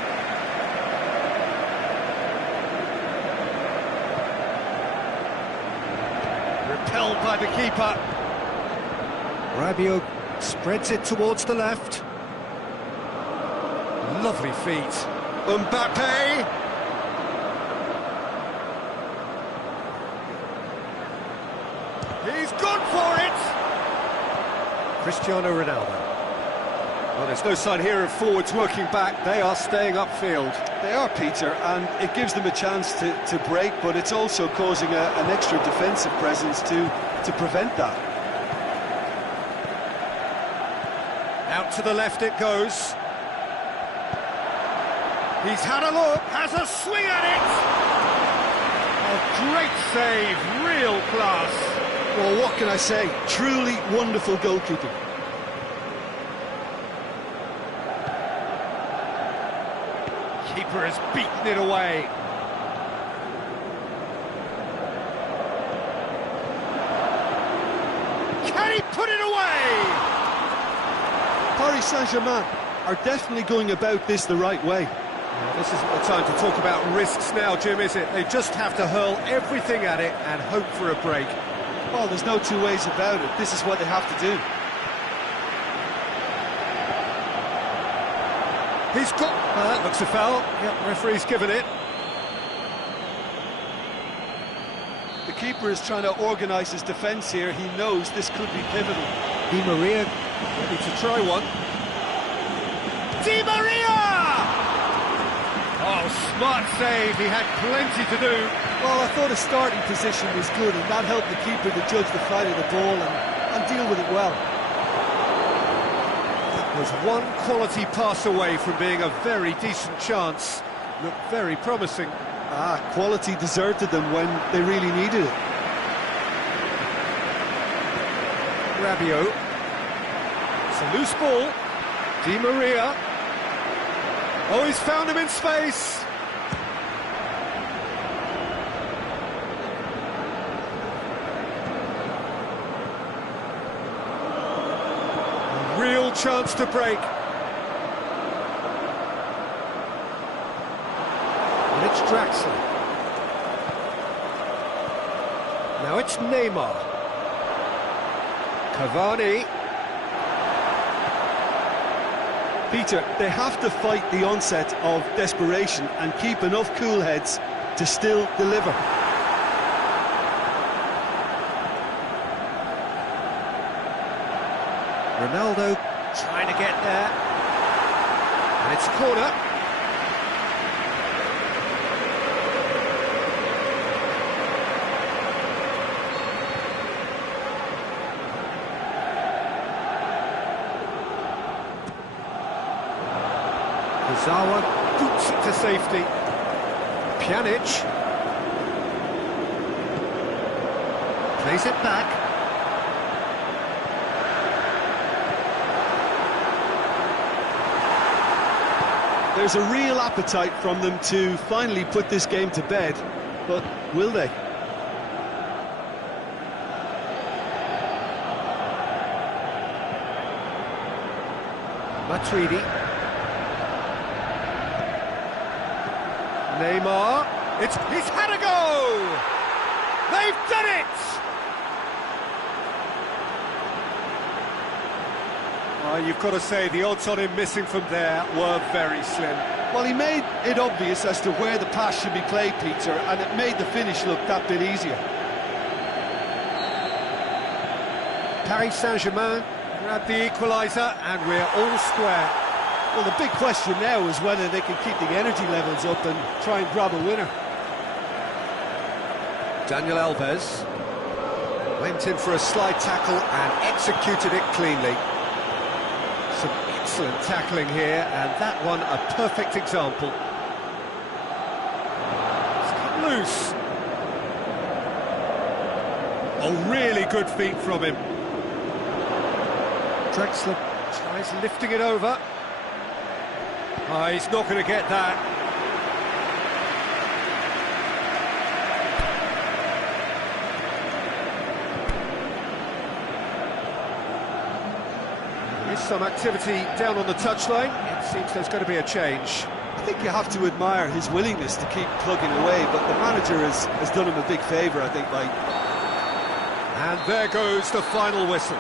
Repelled by the keeper. Rabiot spreads it towards the left. Lovely feet. Mbappe. He's gone for it. Cristiano Ronaldo. Well, there's no sign here of forwards working back. They are staying upfield. They are, Peter, and it gives them a chance to break, but it's also causing an extra defensive presence to prevent that. Out to the left it goes. He's had a look, has a swing at it! A great save, real class. Well, what can I say? Truly wonderful goalkeeping. Keeper has beaten it away. Can he put it away? Paris Saint-Germain are definitely going about this the right way. Well, this isn't the time to talk about risks now, Jim, is it? They just have to hurl everything at it and hope for a break. Well, there's no two ways about it. This is what they have to do. He's got... that looks a foul. Yep, referee's given it. The keeper is trying to organise his defence here. He knows this could be pivotal. Di Maria ready to try one. Di Maria! Oh, smart save. He had plenty to do. Well, I thought his starting position was good, and that helped the keeper to judge the flight of the ball and deal with it well. That was one quality pass away from being a very decent chance. Looked very promising. Quality deserted them when they really needed it. Rabiot. It's a loose ball. Di Maria. Oh, he's found him in space. A real chance to break. And it's Draxler. Now it's Neymar. Cavani. Peter, they have to fight the onset of desperation and keep enough cool heads to still deliver. Ronaldo trying to get there. And it's a corner. Zawa boots it to safety. Pjanic plays it back. There's a real appetite from them to finally put this game to bed, but will they? Matuidi. Neymar, he's had a go! They've done it! You've got to say, the odds on him missing from there were very slim. Well, he made it obvious as to where the pass should be played, Peter, and it made the finish look that bit easier. Paris Saint-Germain grab the equaliser, and we're all square. Well, the big question now is whether they can keep the energy levels up and try and grab a winner. Daniel Alves went in for a slide tackle and executed it cleanly. Some excellent tackling here, and that one a perfect example. It's cut loose. Oh, really good feet from him. Drexler tries lifting it over. Oh, he's not going to get that. There is some activity down on the touchline. It seems there's going to be a change. I think you have to admire his willingness to keep plugging away, but the manager has done him a big favour, I think, by... And there goes the final whistle.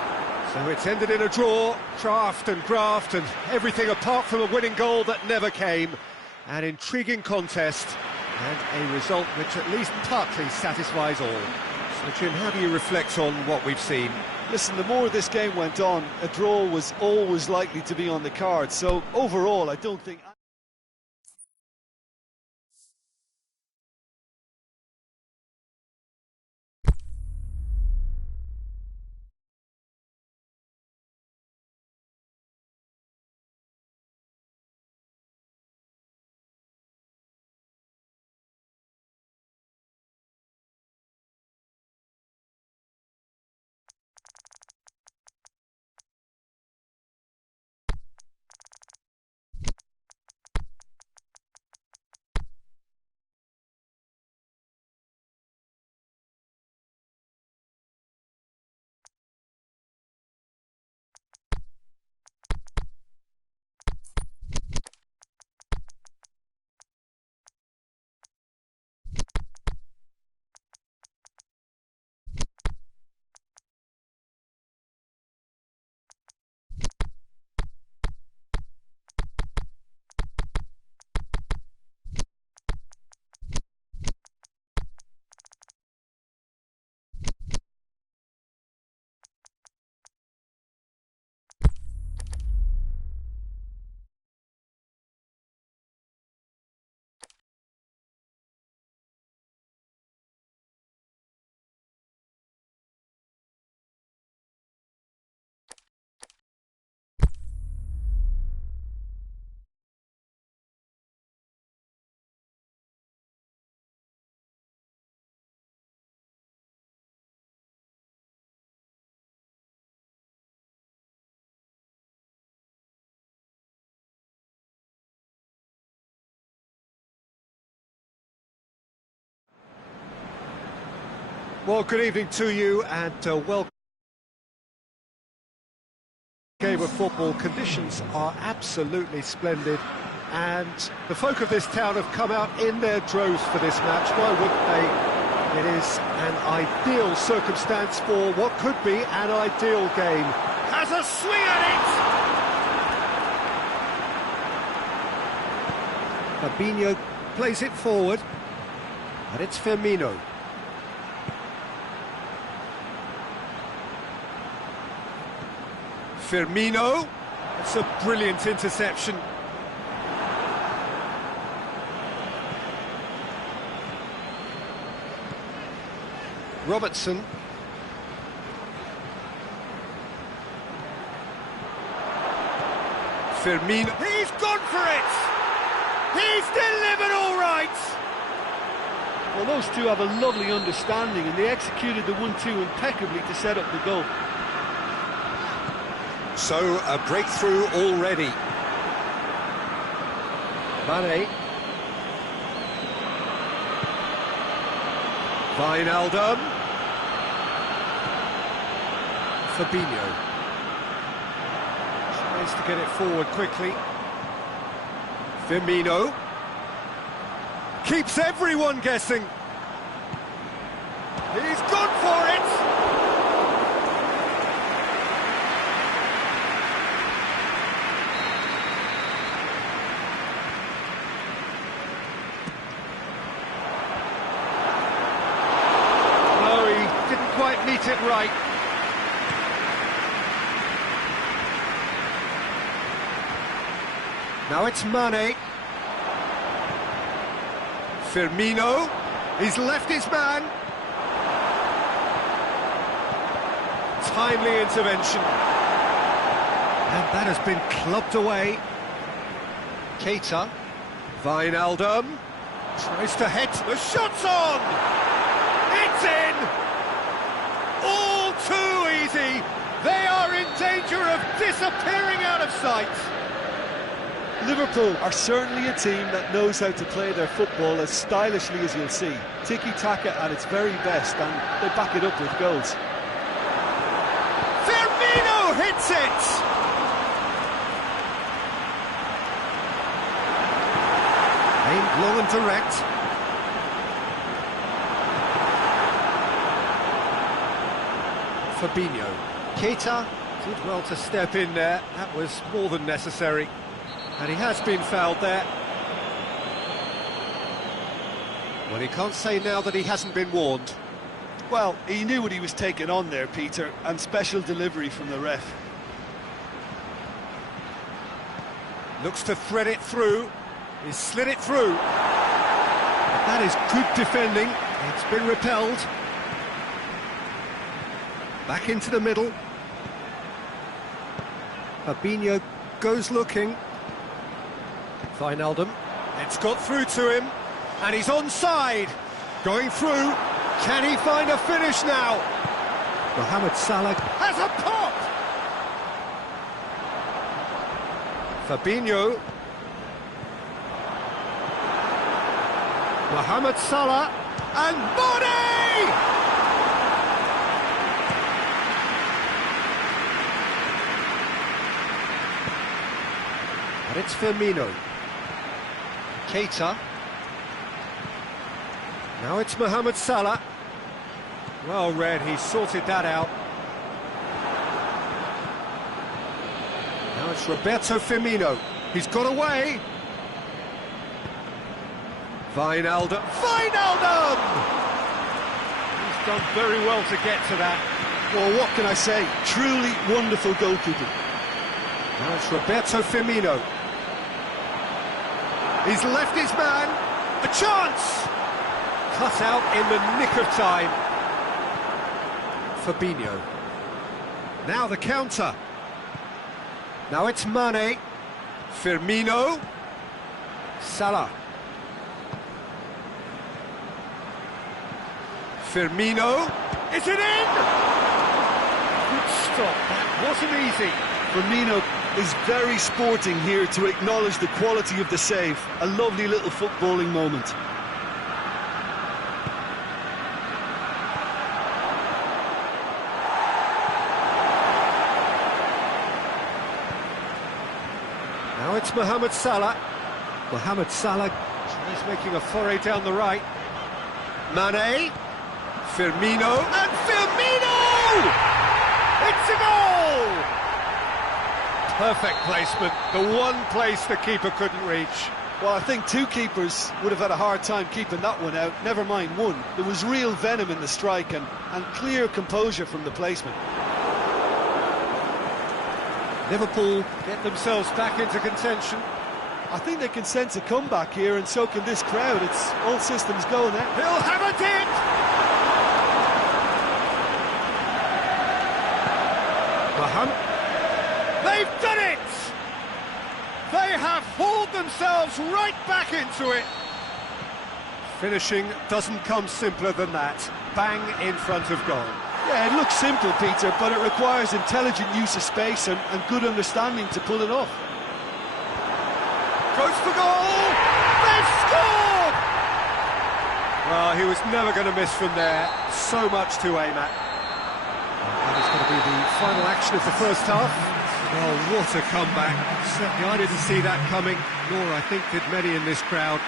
So it's ended in a draw, draft and graft and everything apart from a winning goal that never came. An intriguing contest and a result which at least partly satisfies all. So Jim, how do you reflect on what we've seen? Listen, the more this game went on, a draw was always likely to be on the card. So overall, I don't think... Well, good evening to you and welcome. Game of football. Conditions are absolutely splendid and the folk of this town have come out in their droves for this match. Why wouldn't they? It is an ideal circumstance for what could be an ideal game. Has a swing at it! Fabinho plays it forward, and it's Firmino. Firmino, it's a brilliant interception. Robertson. Firmino. He's gone for it! He's delivered all right! Well, those two have a lovely understanding, and they executed the 1-2 impeccably to set up the goal. So, a breakthrough already. Mane. Wijnaldum. Fabinho. Tries to get it forward quickly. Firmino. Keeps everyone guessing. He's gone for it! No, he didn't quite meet it right. Now it's Mane. Firmino. He's left his man. Timely intervention. And that has been clubbed away. Keita. Wijnaldum. Tries to head. The shot's on! It's in! All too easy. They are in danger of disappearing out of sight. Liverpool are certainly a team that knows how to play their football as stylishly as you'll see. Tiki-taka at its very best, and they back it up with goals. Firmino hits it! Aimed long and direct. Fabinho. Keita did well to step in there. That was more than necessary. And he has been fouled there. Well, he can't say now that he hasn't been warned. Well, he knew what he was taking on there, Peter, and special delivery from the ref. Looks to thread it through. He's slid it through. But that is good defending. It's been repelled. Back into the middle. Fabinho goes looking. Wijnaldum. It's got through to him. And he's onside. Going through. Can he find a finish now? Mohamed Salah has a pop! Fabinho. Mohamed Salah. And Mane! And it's Firmino. Keita. Now it's Mohamed Salah. Well read, he sorted that out. Now it's Roberto Firmino. He's got away. Wijnaldum. Wijnaldum! He's done very well to get to that. Well, what can I say? Truly wonderful goalkeeping. Now it's Roberto Firmino. He's left his man. A chance! Cut out in the nick of time. Fabinho. Now the counter. Now it's Mane. Firmino. Salah. Firmino. Is it in? Good stop. That wasn't easy. Firmino is very sporting here to acknowledge the quality of the save. A lovely little footballing moment. Now it's Mohamed Salah. Mohamed Salah is making a foray down the right. Mane. Firmino, and Firmino! It's a goal! Perfect placement, the one place the keeper couldn't reach. Well, I think two keepers would have had a hard time keeping that one out, never mind one. There was real venom in the strike and clear composure from the placement. Liverpool get themselves back into contention. I think they can sense a comeback here, and so can this crowd. It's all systems go now. He'll have it! Mohamed. They've done it! They have hauled themselves right back into it. Finishing doesn't come simpler than that. Bang in front of goal. Yeah, it looks simple, Peter, but it requires intelligent use of space and good understanding to pull it off. Goes for goal! They've scored! Well, he was never going to miss from there. So much to aim at. That is going to be the final action of the first half. Well, what a comeback. Certainly I didn't see that coming, nor I think did many in this crowd.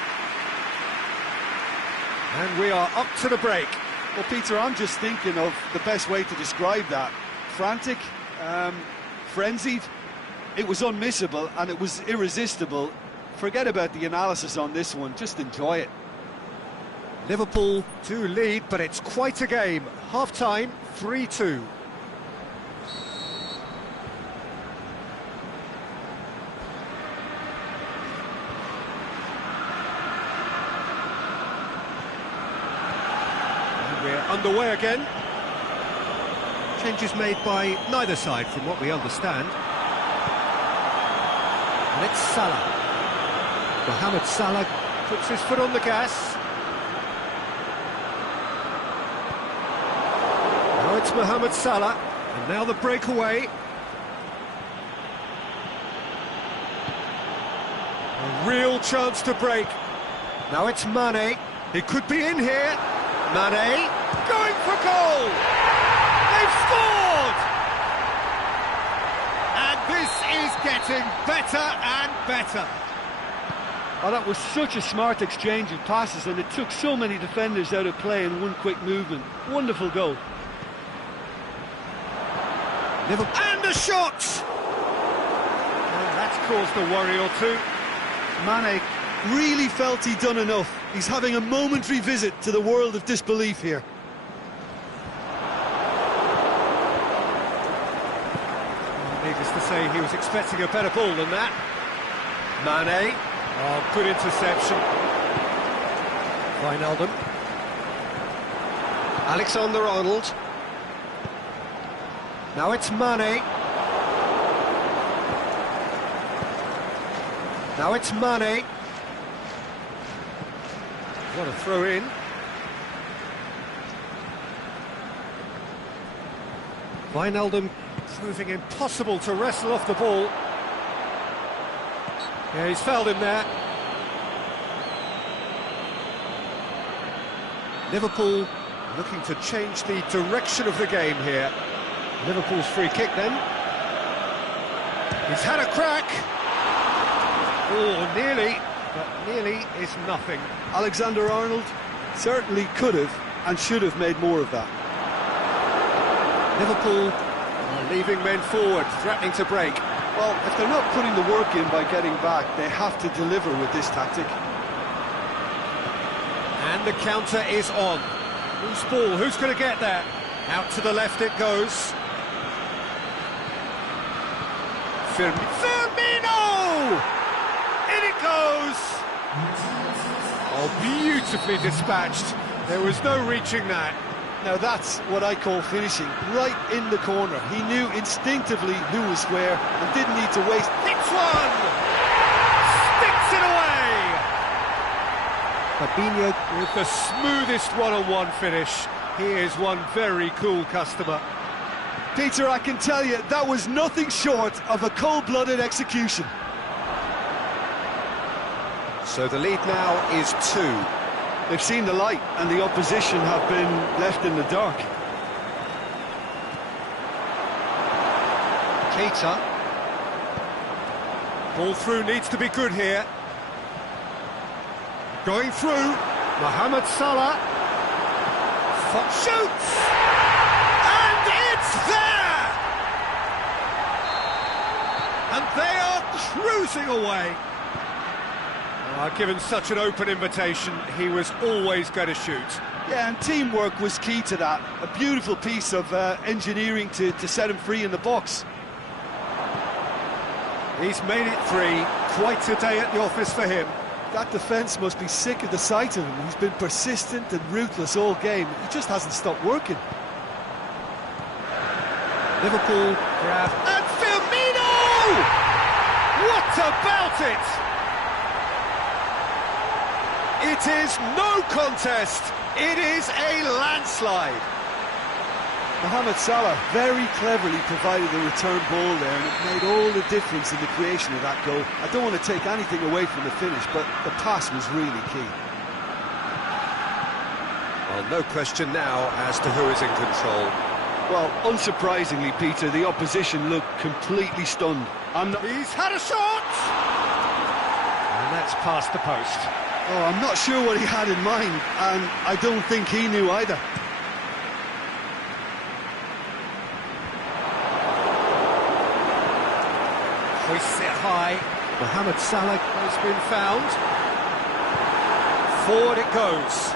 And we are up to the break. Well, Peter, I'm just thinking of the best way to describe that. Frantic, frenzied. It was unmissable and it was irresistible. Forget about the analysis on this one, just enjoy it. Liverpool do lead, but it's quite a game. Half-time, 3-2. We're underway again. Changes made by neither side from what we understand. And it's Salah. Mohamed Salah puts his foot on the gas. Now it's Mohamed Salah. And now the breakaway. A real chance to break. Now it's Mane. He could be in here. Mane going for goal! They've scored! And this is getting better and better. Oh, that was such a smart exchange of passes, and it took so many defenders out of play in one quick movement. Wonderful goal. And a shot! Well, that's caused a worry or two. Mane really felt he'd done enough. He's having a momentary visit to the world of disbelief here. Well, needless to say, he was expecting a better ball than that. Mane. Oh, good interception. Wijnaldum. Alexander-Arnold. Now it's Mane. Now it's Mane. What a throw in. Wijnaldum proving impossible to wrestle off the ball. Yeah, he's fouled him there. Liverpool looking to change the direction of the game here. Liverpool's free kick then. He's had a crack. Oh, nearly, but nearly is nothing. Alexander-Arnold certainly could have and should have made more of that. Liverpool are leaving men forward, threatening to break. Well, if they're not putting the work in by getting back, they have to deliver with this tactic. And the counter is on. Who's ball? Who's going to get there? Out to the left it goes. Firmino! In it goes! Oh, beautifully dispatched. There was no reaching that. Now that's what I call finishing, right in the corner. He knew instinctively who was where and didn't need to waste. Hits one! Sticks it away! Fabinho with the smoothest one-on-one finish. He is one very cool customer. Peter, I can tell you, that was nothing short of a cold-blooded execution. So the lead now is 2. They've seen the light, and the opposition have been left in the dark. Keita. Ball through needs to be good here. Going through. Mohamed Salah. Shoots! And it's there! And they are cruising away. Given such an open invitation, he was always going to shoot. Yeah, and teamwork was key to that. A beautiful piece of engineering to set him free in the box. He's made it 3. Quite a day at the office for him. That defence must be sick of the sight of him. He's been persistent and ruthless all game. He just hasn't stopped working. Liverpool grab. And Firmino! What about it? It is no contest. It is a landslide. Mohamed Salah very cleverly provided the return ball there, and it made all the difference in the creation of that goal. I don't want to take anything away from the finish, but the pass was really key. Well, no question now as to who is in control. Well, unsurprisingly, Peter, the opposition looked completely stunned. He's had a shot! And that's past the post. Oh, I'm not sure what he had in mind, and I don't think he knew either. Hoists it high. Mohamed Salah has been found. Forward it goes.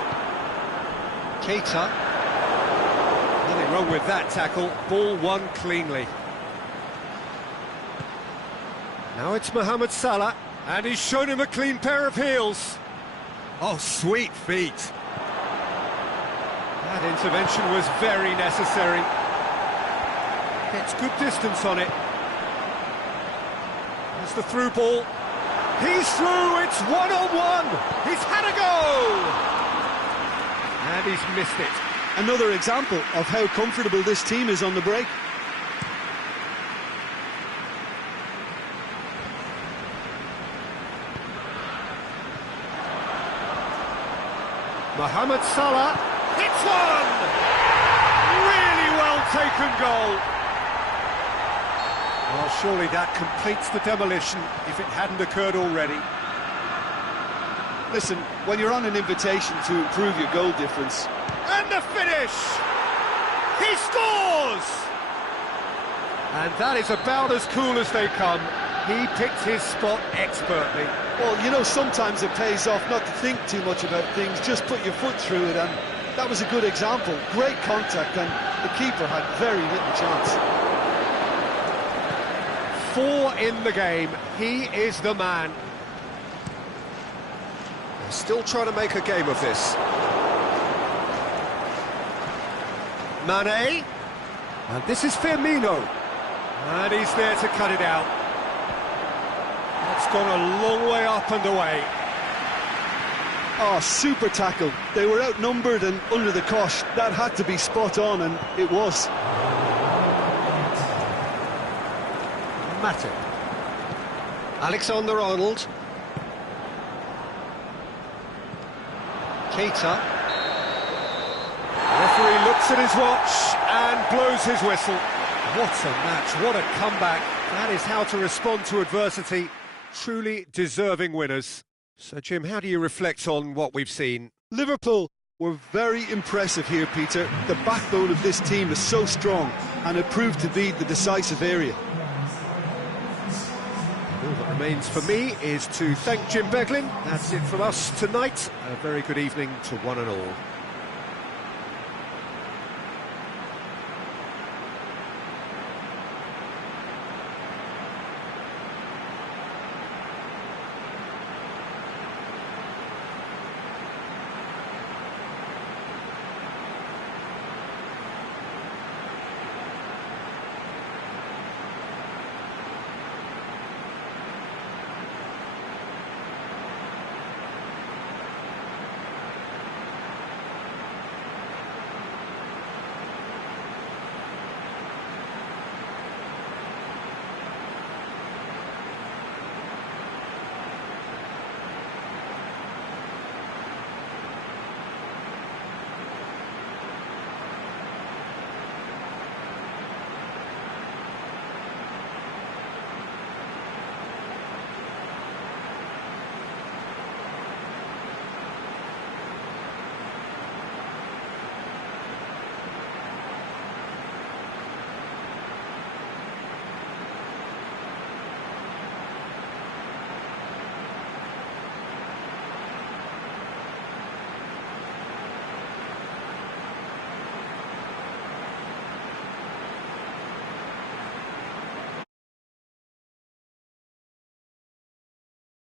Keita. Nothing wrong with that tackle. Ball won cleanly. Now it's Mohamed Salah, and he's shown him a clean pair of heels. Oh, sweet feet. That intervention was very necessary. Gets good distance on it. There's the through ball. He's through, it's one-on-one. He's had a go! And he's missed it. Another example of how comfortable this team is on the break. Mohamed Salah hits one! Really well taken goal. Well, surely that completes the demolition if it hadn't occurred already. Listen, when you're on an invitation to improve your goal difference... And the finish! He scores! And that is about as cool as they come. He picked his spot expertly. Well, you know, sometimes it pays off not to think too much about things, just put your foot through it, and that was a good example. Great contact, and the keeper had very little chance. 4 in the game. He is the man. They're still trying to make a game of this. Mane. And this is Firmino. And he's there to cut it out. That's gone a long way up and away. Oh, super tackle. They were outnumbered and under the cosh. That had to be spot on, and it was. Matip. Alexander-Arnold. Keita. Referee looks at his watch and blows his whistle. What a match, what a comeback. That is how to respond to adversity. Truly deserving winners. So, Jim, how do you reflect on what we've seen? Liverpool were very impressive here, Peter. The backbone of this team is so strong, and it proved to be the decisive area. All that remains for me is to thank Jim Beglin. That's it from us tonight. A very good evening to one and all.